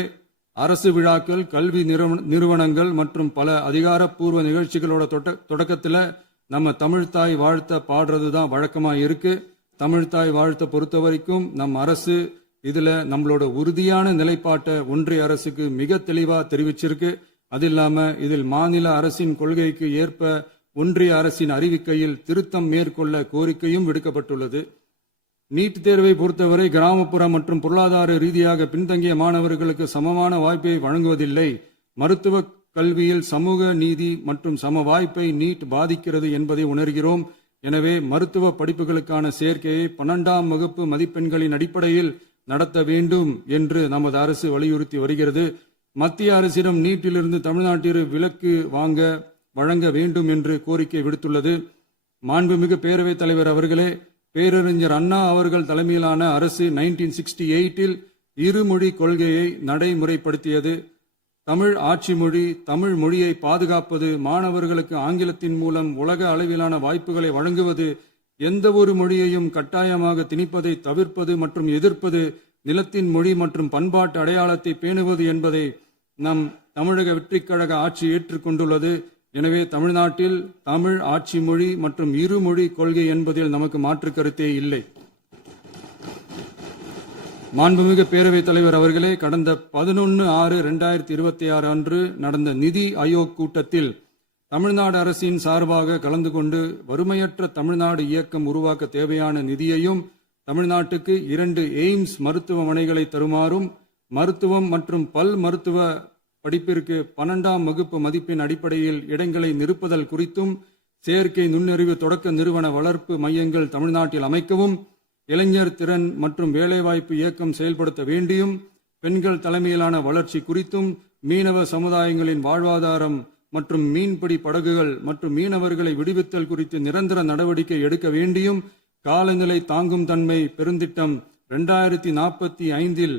அரசு விழாக்கள், கல்வி நிறுவனங்கள் மற்றும் பல அதிகாரப்பூர்வ நிகழ்ச்சிகளோட தொடக்கத்தில் நம்ம தமிழ்தாய் வாழ்த்த பாடுறதுதான் வழக்கமா இருக்கு. தமிழ்தாய் வாழ்த்த பொறுத்த வரைக்கும் நம் அரசு இதுல நம்மளோட உறுதியான நிலைப்பாட்டை ஒன்றிய அரசுக்கு மிக தெளிவா தெரிவிச்சிருக்கு. அது இல்லாம இதில் மாநில அரசின் கொள்கைக்கு ஏற்ப ஒன்றிய அரசின் அறிவிக்கையில் திருத்தம் மேற்கொள்ள கோரிக்கையும் விடுக்கப்பட்டுள்ளது. நீட் தேர்வை பொறுத்தவரை கிராமப்புற மற்றும் பொருளாதார ரீதியாக பின்தங்கிய மாணவர்களுக்கு சமமான வாய்ப்பை வழங்குவதில்லை. மருத்துவ கல்வியில் சமூக நீதி மற்றும் சம வாய்ப்பை நீட் பாதிக்கிறது என்பதை உணர்கிறோம். எனவே மருத்துவ படிப்புகளுக்கான சேர்க்கையை 12ஆம் வகுப்பு மதிப்பெண்களின் அடிப்படையில் நடத்த வேண்டும் என்று நமது அரசு வலியுறுத்தி வருகிறது. மத்திய அரசிடம் நீட்டிலிருந்து தமிழ்நாட்டிற்கு விலக்கு வழங்க வேண்டும் என்று கோரிக்கை விடுத்துள்ளது. மாண்புமிகு பேரவைத் தலைவர் அவர்களே, பேரறிஞர் அண்ணா அவர்கள் தலைமையிலான அரசு 1968 இருமொழி கொள்கையை நடைமுறைப்படுத்தியது. தமிழ் ஆட்சி மொழி, தமிழ் மொழியை பாதுகாப்பது, மாணவர்களுக்கு ஆங்கிலத்தின் மூலம் உலக அளவிலான வாய்ப்புகளை வழங்குவது, எந்த ஒரு மொழியையும் கட்டாயமாக திணிப்பதை தவிர்ப்பது மற்றும் எதிர்ப்பது, நிலத்தின் மொழி மற்றும் பண்பாட்டு அடையாளத்தை பேணுவது என்பதை நம் தமிழக வெற்றிக் கழக ஆட்சி ஏற்றுக்கொண்டுள்ளது. எனவே தமிழ்நாட்டில் தமிழ் ஆட்சி மொழி மற்றும் இருமொழி கொள்கை என்பதில் நமக்கு மாற்று கருத்தே இல்லை. மாண்புமிகு பேரவைத் தலைவர் அவர்களே, கடந்த 11/6/2026 அன்று நடந்த நிதி ஆயோக் கூட்டத்தில் தமிழ்நாடு அரசின் சார்பாக கலந்து கொண்டு வறுமையற்ற தமிழ்நாடு இயக்கம் உருவாக்க தேவையான நிதியையும், தமிழ்நாட்டுக்கு 2 எய்ம்ஸ் மருத்துவமனைகளை தருமாறும், மருத்துவம் மற்றும் பல் மருத்துவ படிப்பிற்கு 12ஆம் வகுப்பு மதிப்பின் அடிப்படையில் இடங்களை நிரப்புதல் குறித்தும், செயற்கை நுண்ணறிவு தொடக்க நிறுவன வளர்ப்பு மையங்கள் தமிழ்நாட்டில் அமைக்கவும், இளைஞர் திறன் மற்றும் வேலைவாய்ப்பு இயக்கம் செயல்படுத்த வேண்டியும், பெண்கள் தலைமையிலான வளர்ச்சி குறித்தும், மீனவ சமுதாயங்களின் வாழ்வாதாரம் மற்றும் மீன்பிடி படகுகள் மற்றும் மீனவர்களை விடுவித்தல் குறித்து நிரந்தர நடவடிக்கை எடுக்க வேண்டியும், காலநிலை தாங்கும் தன்மை பெருந்திட்டம் 2045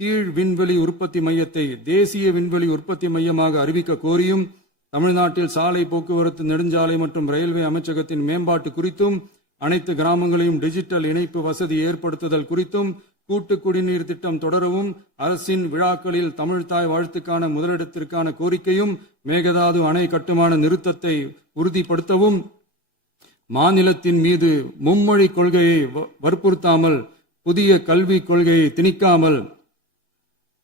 கீழ் விண்வெளி உற்பத்தி மையத்தை தேசிய விண்வெளி உற்பத்தி மையமாக அறிவிக்க கோரியும், தமிழ்நாட்டில் சாலை போக்குவரத்து, நெடுஞ்சாலை மற்றும் ரயில்வே அமைச்சகத்தின் மேம்பாட்டு குறித்தும், அனைத்து கிராமங்களையும் டிஜிட்டல் இணைப்பு வசதி ஏற்படுத்துதல் குறித்தும், கூட்டு குடிநீர் திட்டம் தொடரவும், அரசின் விழாக்களில் தமிழ்தாய் வாழ்த்துக்கான முதலிடத்திற்கான கோரிக்கையும், மேகதாது அணை கட்டுமான நிறுத்தத்தை உறுதிப்படுத்தவும், மாநிலத்தின் மீது மும்மொழி கொள்கையை வற்புறுத்தாமல் புதிய கல்விக் கொள்கையை திணிக்காமல்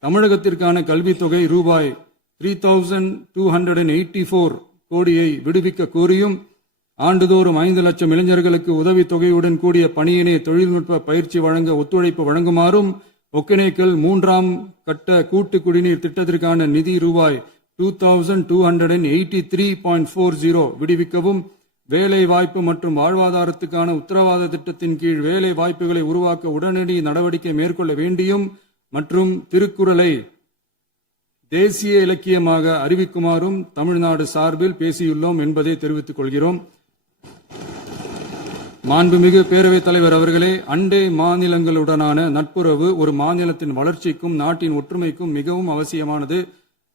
தமிழகத்திற்கான கல்வித்தொகை ரூபாய் 3284 கோடியை விடுவிக்க கோரியும், ஆண்டுதோறும் 5 லட்சம் இளைஞர்களுக்கு உதவித் தொகையுடன் கூடிய பணியினை தொழில்நுட்ப பயிற்சி வழங்க ஒத்துழைப்பு வழங்குமாறும், ஒகேனக்கல் 3ஆம் கட்ட கூட்டு குடிநீர் திட்டத்திற்கான நிதி ரூபாய் 2283.40 விடுவிக்கவும், வேலை வாய்ப்பு மற்றும் வாழ்வாதாரத்துக்கான உத்தரவாத திட்டத்தின் கீழ் வேலை வாய்ப்புகளை உருவாக்க உடனடி நடவடிக்கை மேற்கொள்ள வேண்டியும் மற்றும் திருக்குறளை தேசிய இலக்கியமாக அறிவிக்குமாறும் தமிழ்நாடு சார்பில் பேசியுள்ளோம் என்பதை தெரிவித்துக் கொள்கிறோம். மாண்புமிகு பேரவைத் தலைவர் அவர்களே, அண்டை மாநிலங்களுடனான நட்புறவு ஒரு மாநிலத்தின் வளர்ச்சிக்கும் நாட்டின் ஒற்றுமைக்கும் மிகவும் அவசியமானது.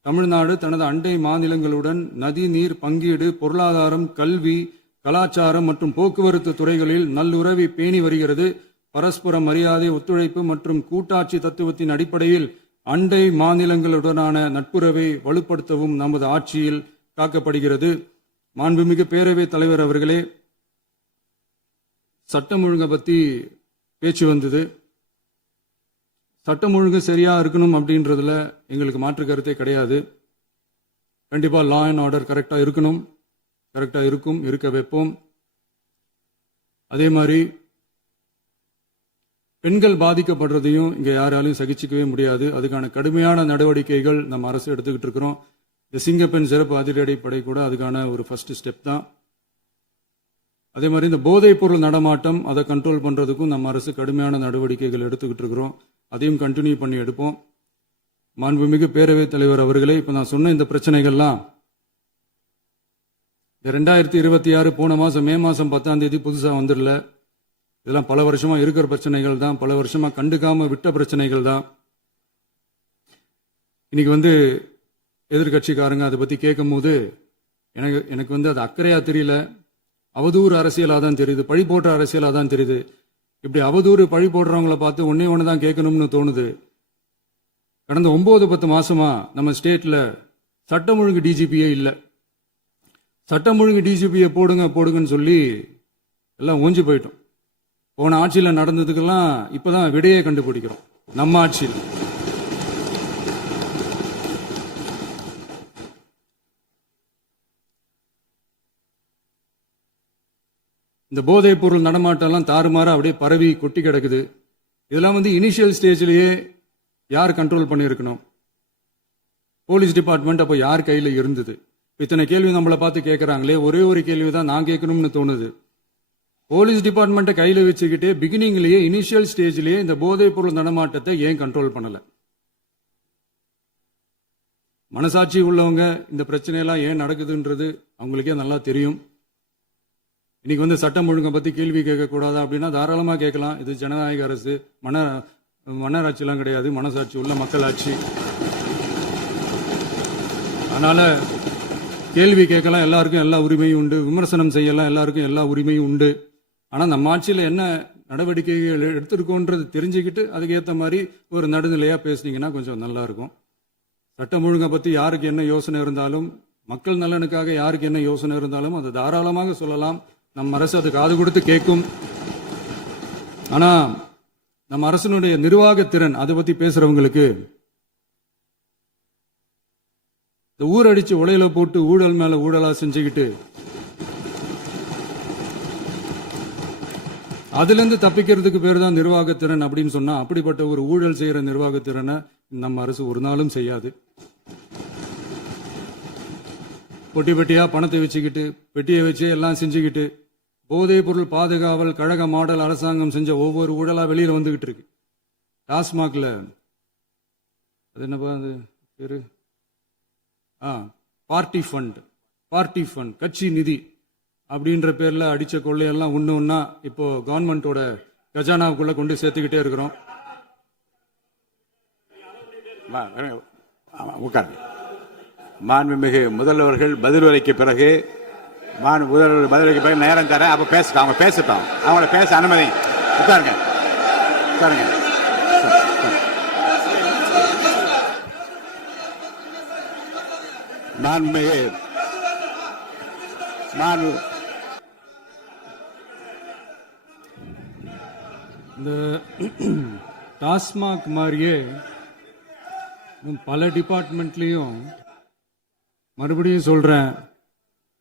தமிழ்நாடு தனது அண்டை மாநிலங்களுடன் நதி நீர் பங்கீடு, பொருளாதாரம், கல்வி, கலாச்சாரம் மற்றும் போக்குவரத்து துறைகளில் நல்லுறவை பேணி வருகிறது. பரஸ்பர மரியாதை, ஒத்துழைப்பு மற்றும் கூட்டாட்சி தத்துவத்தின் அடிப்படையில் அண்டை மாநிலங்களுடனான நட்புறவை வலுப்படுத்தவும் நமது ஆட்சியில் காக்கப்படுகிறது. மாண்புமிகு பேரவைத் தலைவர் அவர்களே, சட்டம் ஒழுங்கை பத்தி பேச்சு வந்தது. சட்டம் ஒழுங்கு சரியா இருக்கணும் அப்படின்றதுல எங்களுக்கு மாற்று கருத்தே கிடையாது. கண்டிப்பா லா அண்ட் ஆர்டர் கரெக்டா இருக்கணும், கரெக்டா இருக்கும், இருக்க வைப்போம். அதே மாதிரி பெண்கள் பாதிக்கப்படுறதையும் இங்க யாராலையும் சகிச்சுக்கவே முடியாது. அதுக்கான கடுமையான நடவடிக்கைகள் நம்ம அரசு எடுத்துக்கிட்டு இருக்கிறோம். இந்த சிங்கப்பெண் சிறப்பு அதிரடிப்படை கூட அதுக்கான ஒரு ஃபர்ஸ்ட் ஸ்டெப் தான். அதே மாதிரி இந்த போதைப் பொருள் நடமாட்டம், அதை கண்ட்ரோல் பண்றதுக்கும் நம்ம அரசு கடுமையான நடவடிக்கைகள் எடுத்துக்கிட்டு இருக்கிறோம். அதையும் கண்டினியூ பண்ணி எடுப்போம். மாண்புமிகு பேரவைத் தலைவர் அவர்களே, இப்ப நான் சொன்ன இந்த பிரச்சனைகள்லாம் 2026 போன மாசம் மே மாசம் 10ஆம் தேதி புதுசா வந்துடல. இதெல்லாம் பல வருஷமா இருக்கிற பிரச்சனைகள் தான், பல வருஷமா கண்டுக்காம விட்ட பிரச்சனைகள் தான். இன்னைக்கு எதிர்கட்சிக்காரங்க அதை பத்தி கேட்கும் போது எனக்கு அது அக்கறையா தெரியல, அவதூறு அரசியலா தான் தெரியுது, பழி போடுற அரசியலா தான் தெரியுது. இப்படி அவதூறு பழி போடுறவங்களை பார்த்து ஒன்னே ஒன்று தான் கேட்கணும்னு தோணுது. கடந்த 9-10 மாசமா நம்ம ஸ்டேட்ல சட்டம் ஒழுங்கு டிஜிபியே இல்லை. சட்டம் ஒழுங்கு டிஜிபியை போடுங்கன்னு சொல்லி எல்லாம் ஓஞ்சி போயிட்டோம். போன ஆட்சியில நடந்ததுக்கெல்லாம் இப்பதான் விடையே கண்டுபிடிக்கிறோம் நம்ம ஆட்சியில். இந்த போதைப் பொருள் நடமாட்டம் எல்லாம் தாறுமாறா அப்படியே பரவி கொட்டி கிடக்குது. இதெல்லாம் இனிஷியல் ஸ்டேஜ்லயே யார் கண்ட்ரோல் பண்ணியிருக்கணும்? போலீஸ் டிபார்ட்மெண்ட் அப்போ யார் கையில இருந்தது? இத்தனை கேள்வி நம்மளை பார்த்து கேட்கறாங்களே, ஒரே ஒரு கேள்வி தான் நான் கேட்கணும்னு தோணுது. போலீஸ் டிபார்ட்மெண்ட்டை கையில வச்சுக்கிட்டே பிகினிங்லயே இனிஷியல் ஸ்டேஜ்லயே இந்த போதைப் பொருள் நடமாட்டத்தை ஏன் கண்ட்ரோல் பண்ணல? மனசாட்சி உள்ளவங்க இந்த பிரச்சனையெல்லாம் ஏன் நடக்குதுன்றது அவங்களுக்கே நல்லா தெரியும். இன்னைக்கு சட்டம் ஒழுங்கை பத்தி கேள்வி கேட்கக்கூடாதா அப்படின்னா தாராளமா கேட்கலாம். இது ஜனநாயக அரசு, மன்னராட்சி எல்லாம் கிடையாது, மனசாட்சி உள்ள மக்களாட்சி. அதனால கேள்வி கேட்கலாம், எல்லாருக்கும் எல்லா உரிமையும் உண்டு. விமர்சனம் செய்யலாம், எல்லாருக்கும் எல்லா உரிமையும் உண்டு. ஆனா நம்ம ஆட்சியில என்ன நடவடிக்கைகள் எடுத்திருக்கோன்றது தெரிஞ்சுக்கிட்டு அதுக்கேற்ற மாதிரி ஒரு நடுநிலையா பேசுனீங்கன்னா கொஞ்சம் நல்லா இருக்கும். சட்டம் ஒழுங்கை பத்தி யாருக்கு என்ன யோசனை இருந்தாலும், மக்கள் நலனுக்காக யாருக்கு என்ன யோசனை இருந்தாலும் அதை தாராளமாக சொல்லலாம். நம்ம அரசு அது காது கொடுத்து கேட்கும். ஆனா நம்ம அரசனுடைய நிர்வாகத்திறன் அதை பத்தி பேசுறவங்களுக்கு இந்த ஊரடிச்சு உலையில போட்டு ஊழல் மேல ஊழலா செஞ்சுக்கிட்டு அதுல இருந்து தப்பிக்கிறதுக்கு பேர் தான் நிர்வாகத்திறன் அப்படின்னு சொன்னா, அப்படிப்பட்ட ஒரு ஊழல் செய்யற நிர்வாகத்திறனை நம்ம அரசு ஒரு நாளும் செய்யாது. பொட்டி பெட்டியா பணத்தை வச்சுக்கிட்டு, பெட்டியை வச்சு எல்லாம் செஞ்சுக்கிட்டு, போதைப் பொருள் பாதுகாவல் கழக மாடல் அரசாங்கம் செஞ்ச ஒவ்வொரு ஊழலா வெளியில வந்துகிட்டு இருக்கு. டாஸ்மாக்ல அது என்னப்பா அது பேரு? பார்ட்டி ஃபண்ட் கட்சி நிதி அப்படின்ற பேர்ல அடிச்ச கொள்ளையெல்லாம் ஒண்ணா இப்போ கவர்மெண்டோட கஜானாவுக்குள்ள கொண்டு சேர்த்துக்கிட்டே இருக்கிறோம். உட்காருங்க. மாண்புமிகு முதல்வர்கள் பதிலுரைக்கு பிறகு முதல்வர் பதிலுரைக்கு பிறகு நேரம் தரேன். அப்ப பேசட்டும், அவங்க பேசட்டும், அவங்கள பேச அனுமதி. உட்காருங்க உட்காருங்க. மாண்புமிகு இந்த டாஸ்மாக் மாதிரியே பல டிபார்ட்மெண்ட்லயும் மறுபடியும் சொல்றேன்,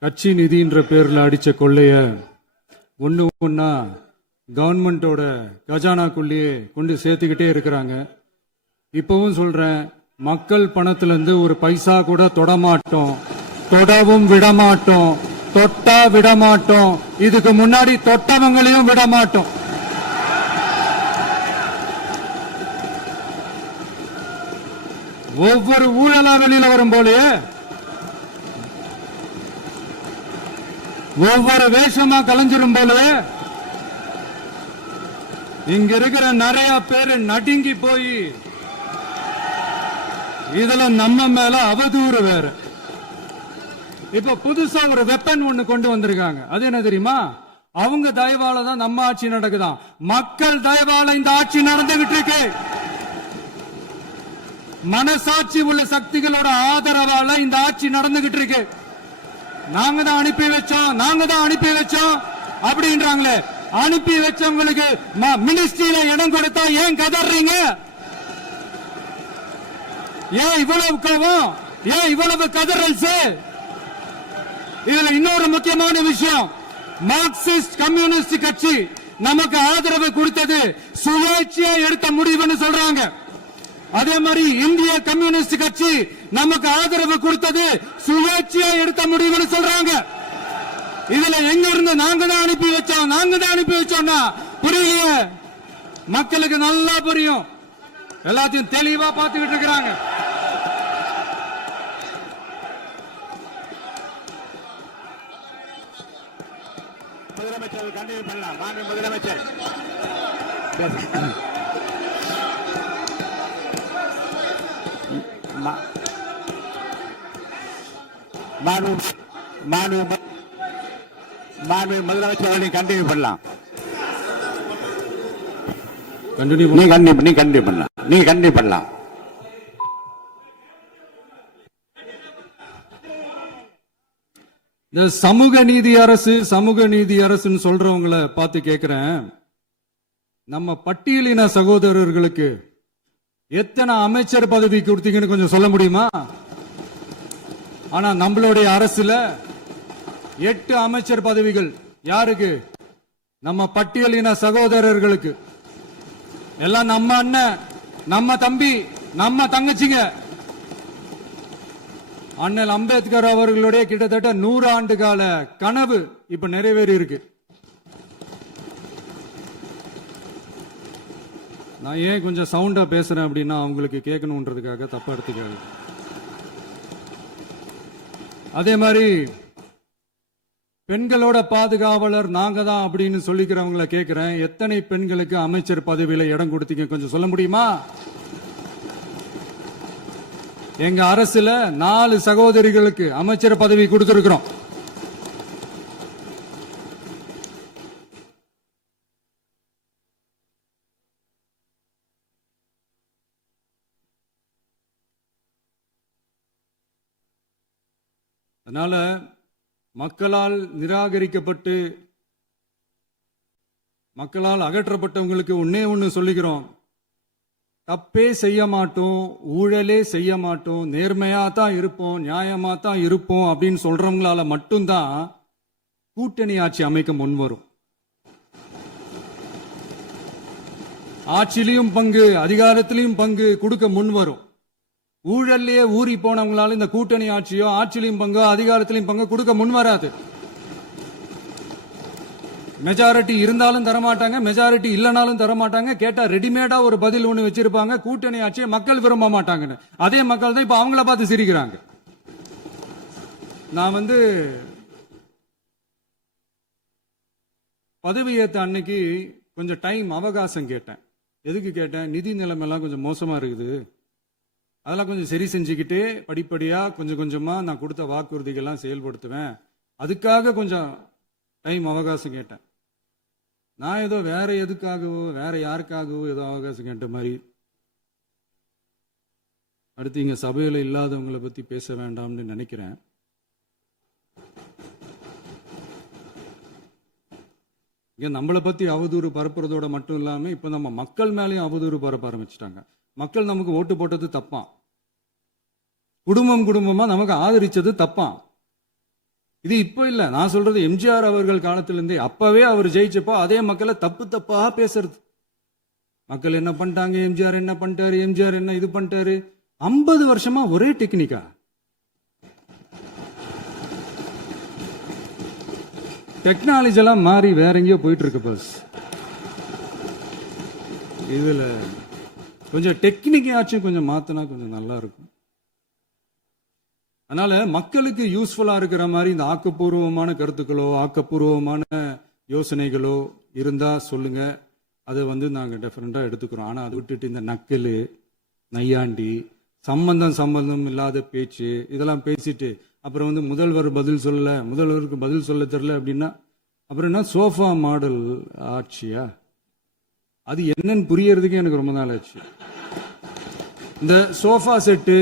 கட்சி நிதின்ற பேர்ல அடிச்ச கொள்ளைய ஒன்னா கவர்மெண்டோட கஜானாக்குள்ளேயே கொண்டு சேர்த்துக்கிட்டே இருக்கிறாங்க. இப்பவும் சொல்றேன், மக்கள் பணத்துல இருந்து ஒரு பைசா கூட தொடமாட்டோம், தொடவும் விடமாட்டோம், தொட்டா விடமாட்டோம், இதுக்கு முன்னாடி தொட்டவங்களையும் விடமாட்டோம். ஒவ்வொரு ஊழலா வெளியில வரும் போலே, ஒவ்வொரு வேஷமா கலைஞ்சிரும் போலே, இங்க இருக்கிற நிறைய பேரு நடுங்கி போய் இதுல நம்ம மேல அவதூறு வேற. இப்ப புதுசா ஒரு வெப்பன் ஒண்ணு கொண்டு வந்திருக்காங்க. அது என்ன தெரியுமா? அவங்க தயவால தான் நம்ம ஆட்சி நடக்குதாம். மக்கள் தயவால இந்த ஆட்சி நடந்துகிட்டு இருக்கு. மனசாட்சி உள்ள சக்திகளோட ஆதரவால இந்த ஆட்சி நடந்துகிட்டு இருக்கு. நாங்க தான் அனுப்பி வச்சோம் அப்படின்றாங்களே. அனுப்பி வச்சவங்களுக்கு மினிஸ்ட்ரியில இடம் கொடுத்தா ஏன் கதறீங்க? ஏன் இவ்வளவு கோபம்? ஏன் இவ்வளவு கதறல்? இதுல இன்னொரு முக்கியமான விஷயம், மார்க்சிஸ்ட் கம்யூனிஸ்ட் கட்சி நமக்கு ஆதரவு கொடுத்தது சுயேட்சையா எடுத்த முடிவுன்னு சொல்றாங்க. அதே மாதிரி இந்திய கம்யூனிஸ்ட் கட்சி நமக்கு ஆதரவு கொடுத்தது சுயேட்சையா எடுத்த முடிவுன்னு சொல்றாங்க. இதுல எங்க இருந்து நாங்க தான் அனுப்பி வச்சோம்னா புரியலையே. மக்களுக்கு நல்லா புரியும், எல்லாத்தையும் தெளிவா பார்த்துக்கிட்டு இருக்கிறாங்க. முதலமைச்சர் கண்டினியூ பண்ணலாம். முதலமைச்சர் முதலமைச்சர் கண்டினியூ பண்ணலாம். நீ கண்டினியூ பண்ணலாம். இந்த சமூக நீதி அரசுன்னு சொல்றவங்களை பார்த்து கேட்கிறேன், நம்ம பட்டியலின சகோதரர்களுக்கு எத்தனை அமைச்சர் பதவி கொடுத்தீங்கன்னு கொஞ்சம் சொல்ல முடியுமா? ஆனா நம்மளுடைய அரசுல 8 அமைச்சர் பதவிகள் யாருக்கு? நம்ம பட்டியலின சகோதரர்களுக்கு. எல்லாம் நம்ம அண்ணன், நம்ம தம்பி, நம்ம தங்கச்சிங்க. அண்ணல் அம்பேத்கர் அவர்களுடைய கிட்டத்தட்ட 100 ஆண்டு கால கனவு இப்ப நிறைவேறி இருக்கு. நான் ஏன் கொஞ்சம் சவுண்டா பேசுறேன் அப்படின்னா அவங்களுக்கு கேட்கணும்ன்றதுக்காக தப்பா எடுத்துக்காது. அதே மாதிரி பெண்களோட பாதுகாவலர் நாங்க தான் அப்படின்னு சொல்லிக்கிறவங்கள கேட்கிறேன், எத்தனை பெண்களுக்கு அமைச்சர் பதவியில இடம் கொடுத்தீங்க கொஞ்சம் சொல்ல முடியுமா? எங்க அரசுல 4 சகோதரிகளுக்கு அமைச்சர் பதவி கொடுத்திருக்கிறோம். அதனால மக்களால் நிராகரிக்கப்பட்டு மக்களால் அகற்றப்பட்டவங்களுக்கு ஒண்ணு சொல்லிக்கிறோம், தப்பே செய்ய மாட்டோம், ஊழலே செய்ய மாட்டோம், நேர்மையா தான் இருப்போம், நியாயமா தான் இருப்போம் அப்படின்னு சொல்றவங்களால மட்டும்தான் கூட்டணி ஆட்சி அமைக்க முன்வரும். ஆட்சியிலையும் பங்கு, அதிகாரத்திலையும் பங்கு கொடுக்க முன்வரும். ஊழல்லையே ஊறி போனவங்களால இந்த கூட்டணி ஆட்சியோ ஆட்சியிலையும் பங்கோ அதிகாரத்திலையும் பங்கு கொடுக்க முன்வராது. மெஜாரிட்டி இருந்தாலும் தரமாட்டாங்க, மெஜாரிட்டி இல்லைனாலும் தரமாட்டாங்க. கேட்டா ரெடிமேடா ஒரு பதில் ஒண்ணு வச்சிருப்பாங்க, கூட்டணி ஆட்சியை மக்கள் விரும்ப மாட்டாங்கன்னு. அதே மக்கள் தான் இப்ப அவங்கள பார்த்து சிரிக்கிறாங்க. நான் பதவியேற்ற அன்னைக்கு கொஞ்சம் டைம் அவகாசம் கேட்டேன். எதுக்கு கேட்டேன்? நிதி நிலைமைலாம் கொஞ்சம் மோசமா இருக்குது, அதெல்லாம் கொஞ்சம் சரி செஞ்சுக்கிட்டு படிப்படியா கொஞ்சம் கொஞ்சமா நான் கொடுத்த வாக்குறுதிகள்லாம் செயல்படுத்துவேன், அதுக்காக கொஞ்சம் டைம் அவகாசம் கேட்டேன். நான் ஏதோ வேற எதுக்காகவோ வேற யாருக்காகவோ ஏதோ அவகாசம் கேட்ட மாதிரி. அடுத்து இங்க சபையில இல்லாதவங்களை பத்தி பேச வேண்டாம்னு நினைக்கிறேன். இங்க நம்மளை பத்தி அவதூறு பரப்புறதோட மட்டும் இல்லாம இப்ப நம்ம மக்கள் மேலேயும் அவதூறு பரப்ப ஆரம்பிச்சிட்டாங்க. மக்கள் நமக்கு ஓட்டு போட்டது தப்பான், குடும்பம் குடும்பமா நமக்கு ஆதரிச்சது தப்பான். இது இப்ப இல்ல, நான் சொல்றது எம்ஜிஆர் அவர்கள் காலத்திலிருந்தே. அப்பவே அவர் ஜெயிச்சப்போ அதே மக்களை தப்பு தப்பா பேசுறது. மக்கள் என்ன பண்ணிட்டாங்க, எம்ஜிஆர் என்ன பண்ணிட்டாரு, எம்ஜிஆர் என்ன இது பண்ணிட்டாரு. 50 வருஷமா ஒரே டெக்னிக்கா. டெக்னாலஜி எல்லாம் மாறி வேற எங்கேயோ போயிட்டு இருக்கு பஸ். இதுல கொஞ்சம் டெக்னிக்காச்சும் கொஞ்சம் மாத்தினா கொஞ்சம் நல்லா இருக்கும். அதனால மக்களுக்கு யூஸ்ஃபுல்லா இருக்கிற மாதிரி இந்த ஆக்கப்பூர்வமான கருத்துக்களோ ஆக்கப்பூர்வமான யோசனைகளோ இருந்தா சொல்லுங்க, அதை நாங்க டெஃபரெண்டா எடுத்துக்கிறோம். ஆனா அதை விட்டுட்டு இந்த நக்கல் நையாண்டி சம்பந்தம் இல்லாத பேச்சு இதெல்லாம் பேசிட்டு அப்புறம் முதல்வர் பதில் சொல்லல, முதல்வருக்கு பதில் சொல்ல தெரியல அப்படின்னா அப்புறம் என்ன சோஃபா மாடல் ஆட்சியா? அது என்னன்னு புரியறதுக்கு எனக்கு ரொம்ப நாள் ஆச்சு. இந்த sofa set,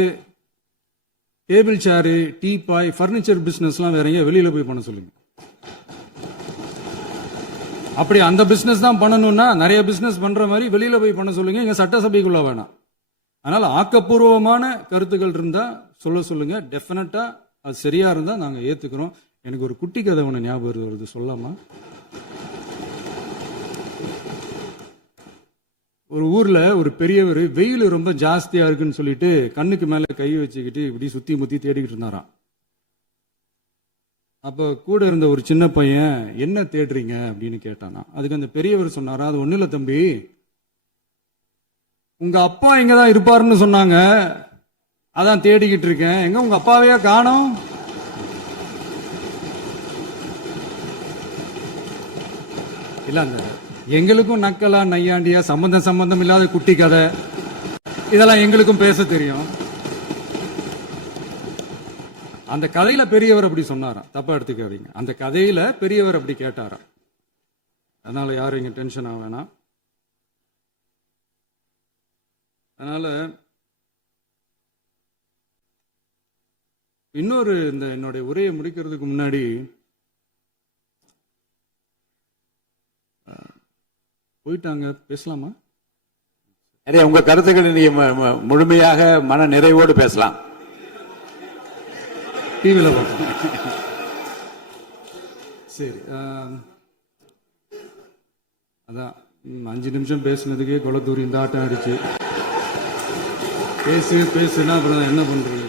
table chair, teapoy, furniture பிசினஸ்லாம் வேற எங்க வெளியில போய் பண்ண சொல்லுங்க. அப்படி அந்த பிசினஸ் தான் பண்ணணும்னா நிறைய பிசினஸ் பண்ற மாதிரி வெளியில போய் பண்ண சொல்லுங்க, இங்க சட்டசபைக்குள்ள வேணாம். அதனால ஆக்கப்பூர்வமான கருத்துக்கள் இருந்தா சொல்லுங்க, டெஃபினட்டா அது சரியா இருந்தா நாங்க ஏத்துக்கிறோம். எனக்கு ஒரு குட்டி கதை ஒண்ணு ஞாபகம் வருது, சொல்லாமா? ஒரு ஊர்ல ஒரு பெரியவர் வெயில் ரொம்ப ஜாஸ்தியா இருக்குன்னு சொல்லிட்டு கண்ணுக்கு மேல கை வச்சுக்கிட்டு இப்படி சுத்தி முத்தி தேடிக்கிட்டு இருந்தாராம். அப்ப கூட இருந்த ஒரு சின்ன பையன் என்ன தேடுறீங்க அப்படின்னு கேட்டானா. அதுக்கு அந்த பெரியவர் சொன்னாரா, அது ஒண்ணு இல்ல தம்பி, உங்க அப்பா இங்கதான் இருப்பாருன்னு சொன்னாங்க, அதான் தேடிக்கிட்டு இருக்கேன், எங்க உங்க அப்பாவையா காணோம்? இல்ல அந்த எங்களுக்கும் நக்கலா நையாண்டியா சம்பந்தம் இல்லாத குட்டி கதை இதெல்லாம் எங்களுக்கும் பேச தெரியும். அந்த கதையில பெரியவர் அப்படி சொன்னாராம், தப்பா எடுத்துக்காதீங்க. அந்த கதையில பெரியவர் அப்படி கேட்டாராம். அதனால யாரும் இங்க டென்ஷன் ஆக வேணாம். அதனால இன்னொரு இந்த என்னுடைய உரையை முடிக்கிறதுக்கு முன்னாடி போயிட்டாங்க, பேசலாமா? நிறைய உங்க கருத்துக்களை நீங்க முழுமையாக மன நிறைவோடு பேசலாம். டிவியில பார்ப்போம். சரி, அதான் 5 நிமிஷம் பேசுனதுக்கே கொலத்தூரி இந்த ஆட்டம் அடிச்சு பேசுனா அப்புறம் என்ன பண்றது?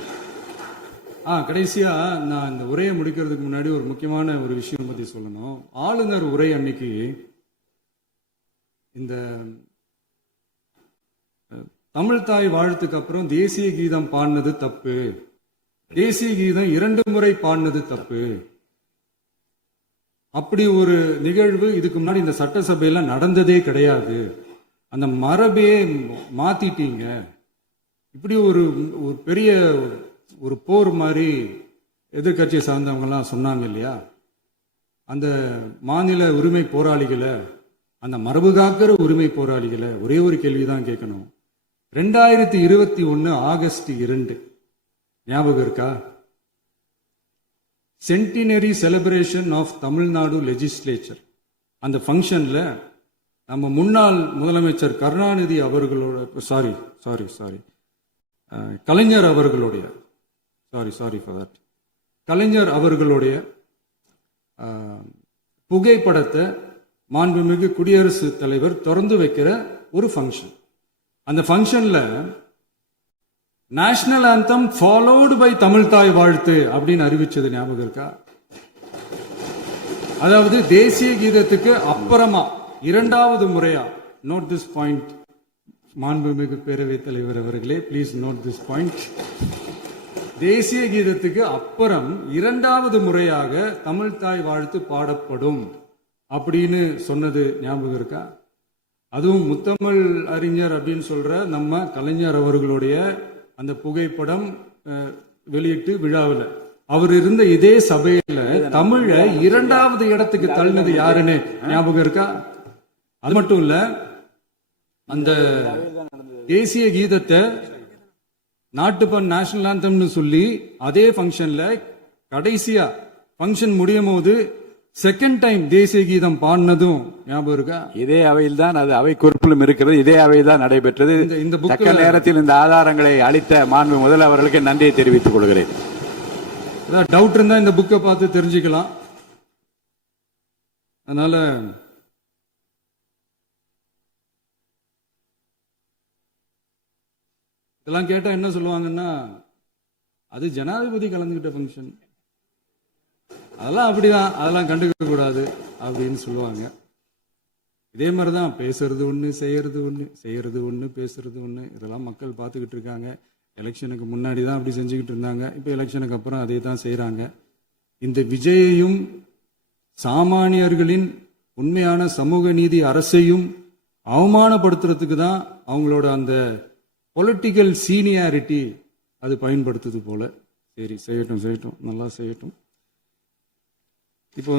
கடைசியா நான் இந்த உரையை முடிக்கிறதுக்கு முன்னாடி ஒரு முக்கியமான ஒரு விஷயம் பத்தி சொல்லணும். ஆளுநர் உரை அன்னைக்கு இந்த தமிழ் தாய் வாழ்த்துக்கு அப்புறம் தேசிய கீதம் பாடினது தப்பு, தேசிய கீதம் 2 முறை பாடினது தப்பு, அப்படி ஒரு நிகழ்வு இதுக்கு முன்னாடி இந்த சட்டசபையில நடந்ததே கிடையாது, அந்த மரபையே மாத்திட்டீங்க, இப்படி ஒரு பெரிய ஒரு போர் மாதிரி எதிர்கட்சியை சார்ந்தவங்க எல்லாம் சொன்னாங்க இல்லையா? அந்த மாநில உரிமை போராளிகளை, அந்த மரபு காக்கிற உரிமை போராளிகளை ஒரே ஒரு கேள்விதான் கேட்கணும். 2021 ஆகஸ்ட் 2 ஞாபகம் இருக்கா? Centenary celebration of Tamil Nadu legislature. அந்த ஃபங்க்ஷன்ல நம்ம முன்னாள் முதலமைச்சர் கருணாநிதி அவர்களோட கலைஞர் அவர்களுடைய கலைஞர் அவர்களுடைய புகைப்படத்தை மாண்புமிகு குடியரசுத் தலைவர் திறந்து வைக்கிற ஒரு ஃபங்க்ஷன். அந்த ஃபங்க்ஷன்ல national anthem followed by Tamil Thai Vazhthu அப்படின்னு அறிவிச்சது ஞாபகம் இருக்கா? அதாவது தேசிய கீதத்துக்கு அப்புறமா இரண்டாவது முறையா, நோட் திஸ் பாயிண்ட் மாண்புமிகு பேரவைத் தலைவர் அவர்களே, ப்ளீஸ் நோட் திஸ் பாயிண்ட். தேசிய கீதத்துக்கு அப்புறம் இரண்டாவது முறையாக தமிழ் தாய் வாழ்த்து பாடப்படும் அப்படின்னு சொன்னது ஞாபகம் இருக்கா? அதுவும் முத்தமிழ் அறிஞர் அப்படின்னு சொல்ற நம்ம கலைஞர் அவர்களுடைய அந்த புகைப்படம் வெளியிட்டு விழாவில் அவர் இருந்த இதே சபையில தமிழ இரண்டாவது இடத்துக்கு தள்ளினது யாருன்னு ஞாபகம் இருக்கா? அது மட்டும் இல்ல, அந்த தேசிய கீதத்தை நாட்டுப்பண் நேஷனல் ஆந்தம்னு சொல்லி அதே ஃபங்க்ஷன்ல கடைசியா ஃபங்க்ஷன் முடியும் போது செகண்ட் டைம் தேசிய கீதம் பாடினதும் ஞாபகம் இருக்கா? இதே அவையில் தான், அது அவை குறிப்பிலும் இருக்கிறது, இதே அவையில் தான் நடைபெற்றது. இந்த தக்க நேரத்தில் இந்த ஆதாரங்களை அளித்த மாண்பு முதல் அவர்களுக்கு நன்றியை தெரிவித்துக் கொள்கிறேன். டவுட் இருந்தா இந்த புக்கை பார்த்து தெரிஞ்சுக்கலாம். அதனால இதெல்லாம் கேட்டா என்ன சொல்லுவாங்கன்னா, அது ஜனாதிபதி கலந்துகிட்ட ஃபங்க்ஷன், அதெல்லாம் அப்படிதான், அதெல்லாம் கண்டுக்க கூடாது அப்படின்னு சொல்லுவாங்க. இதே மாதிரிதான் பேசுறது ஒண்ணு, செய்யறது ஒண்ணு, செய்யறது ஒண்ணு, பேசுறது ஒண்ணு. இதெல்லாம் மக்கள் பார்த்துக்கிட்டு இருக்காங்க. எலெக்ஷனுக்கு முன்னாடி தான் அப்படி செஞ்சுக்கிட்டு இருந்தாங்க. இப்போ எலெக்ஷனுக்கு அப்புறம் அதே தான் செய்யறாங்க. இந்த விஜயையும் சாமானியர்களின் உண்மையான சமூக நீதி அரசையும் அவமானப்படுத்துறதுக்கு தான் அவங்களோட அந்த பொலிட்டிக்கல் சீனியாரிட்டி அது பயன்படுத்துது போல. சரி, செய்யட்டும் செய்யட்டும், நல்லா செய்யட்டும். இப்போ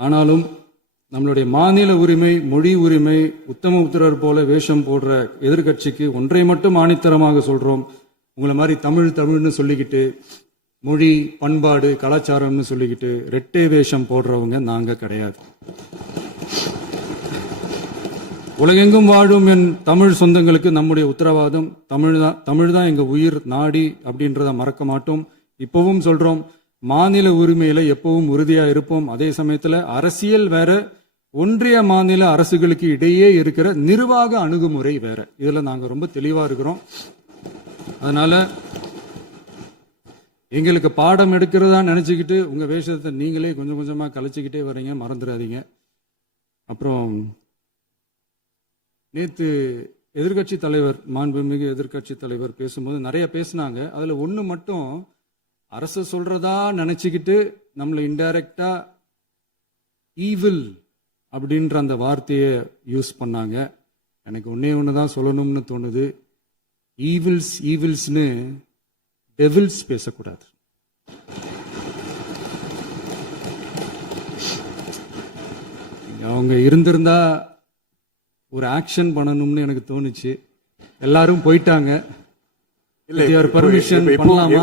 ஆனாலும் நம்மளுடைய மாநில உரிமை, மொழி உரிமை, உத்தமபுத்திரர் போல வேஷம் போடுற எதிர்கட்சிக்கு ஒன்றை மட்டும் ஆணித்தரமாக சொல்றோம். உங்களை மாதிரி தமிழ் தமிழ்னு சொல்லிக்கிட்டு, மொழி, பண்பாடு, கலாச்சாரம்னு சொல்லிக்கிட்டு ரெட்டை வேஷம் போடுறவங்க நாங்க கிடையாது. உலகெங்கும் வாழும் என் தமிழ் சொந்தங்களுக்கு நம்முடைய உத்தரவாதம் தமிழ் தான் எங்க உயிர் நாடி அப்படின்றத மறக்க மாட்டோம். இப்பவும் சொல்றோம், மாநில உரிமையில எப்பவும் உறுதியா இருப்போம். அதே சமயத்துல அரசியல் வேற, ஒன்றிய மாநில அரசுகளுக்கு இடையே இருக்கிற நிர்வாக அணுகுமுறை வேற. இதுல நாங்க ரொம்ப தெளிவா இருக்கிறோம். அதனால எங்களுக்கு பாடம் எடுக்கிறதா நினைச்சுக்கிட்டு உங்க வேஷத்தை நீங்களே கொஞ்சம் கொஞ்சமா கலைச்சிக்கிட்டே வர்றீங்க, மறந்துடாதீங்க. அப்புறம் நேத்து எதிர்கட்சி தலைவர், மாண்புமிகு எதிர்கட்சி தலைவர் பேசும்போது நிறைய பேசினாங்க. அதுல ஒண்ணு மட்டும், அரசு சொல்றதா நினைச்சுக்கிட்டு நம்மளை இன்டைரக்டா ஈவில் அப்படின்ற அந்த வார்த்தையை யூஸ் பண்ணாங்க. எனக்கு ஒண்ணுதான் சொல்லணும்னு தோணுது. ஈவில்ஸ்னு டெவில்ஸ் பேசக்கூடாது. அவங்க இருந்திருந்தா ஒரு ஆக்ஷன் பண்ணணும்னு எனக்கு தோணுச்சு. எல்லாரும் போயிட்டாங்க. பர்மிஷன் பண்ணலாமா?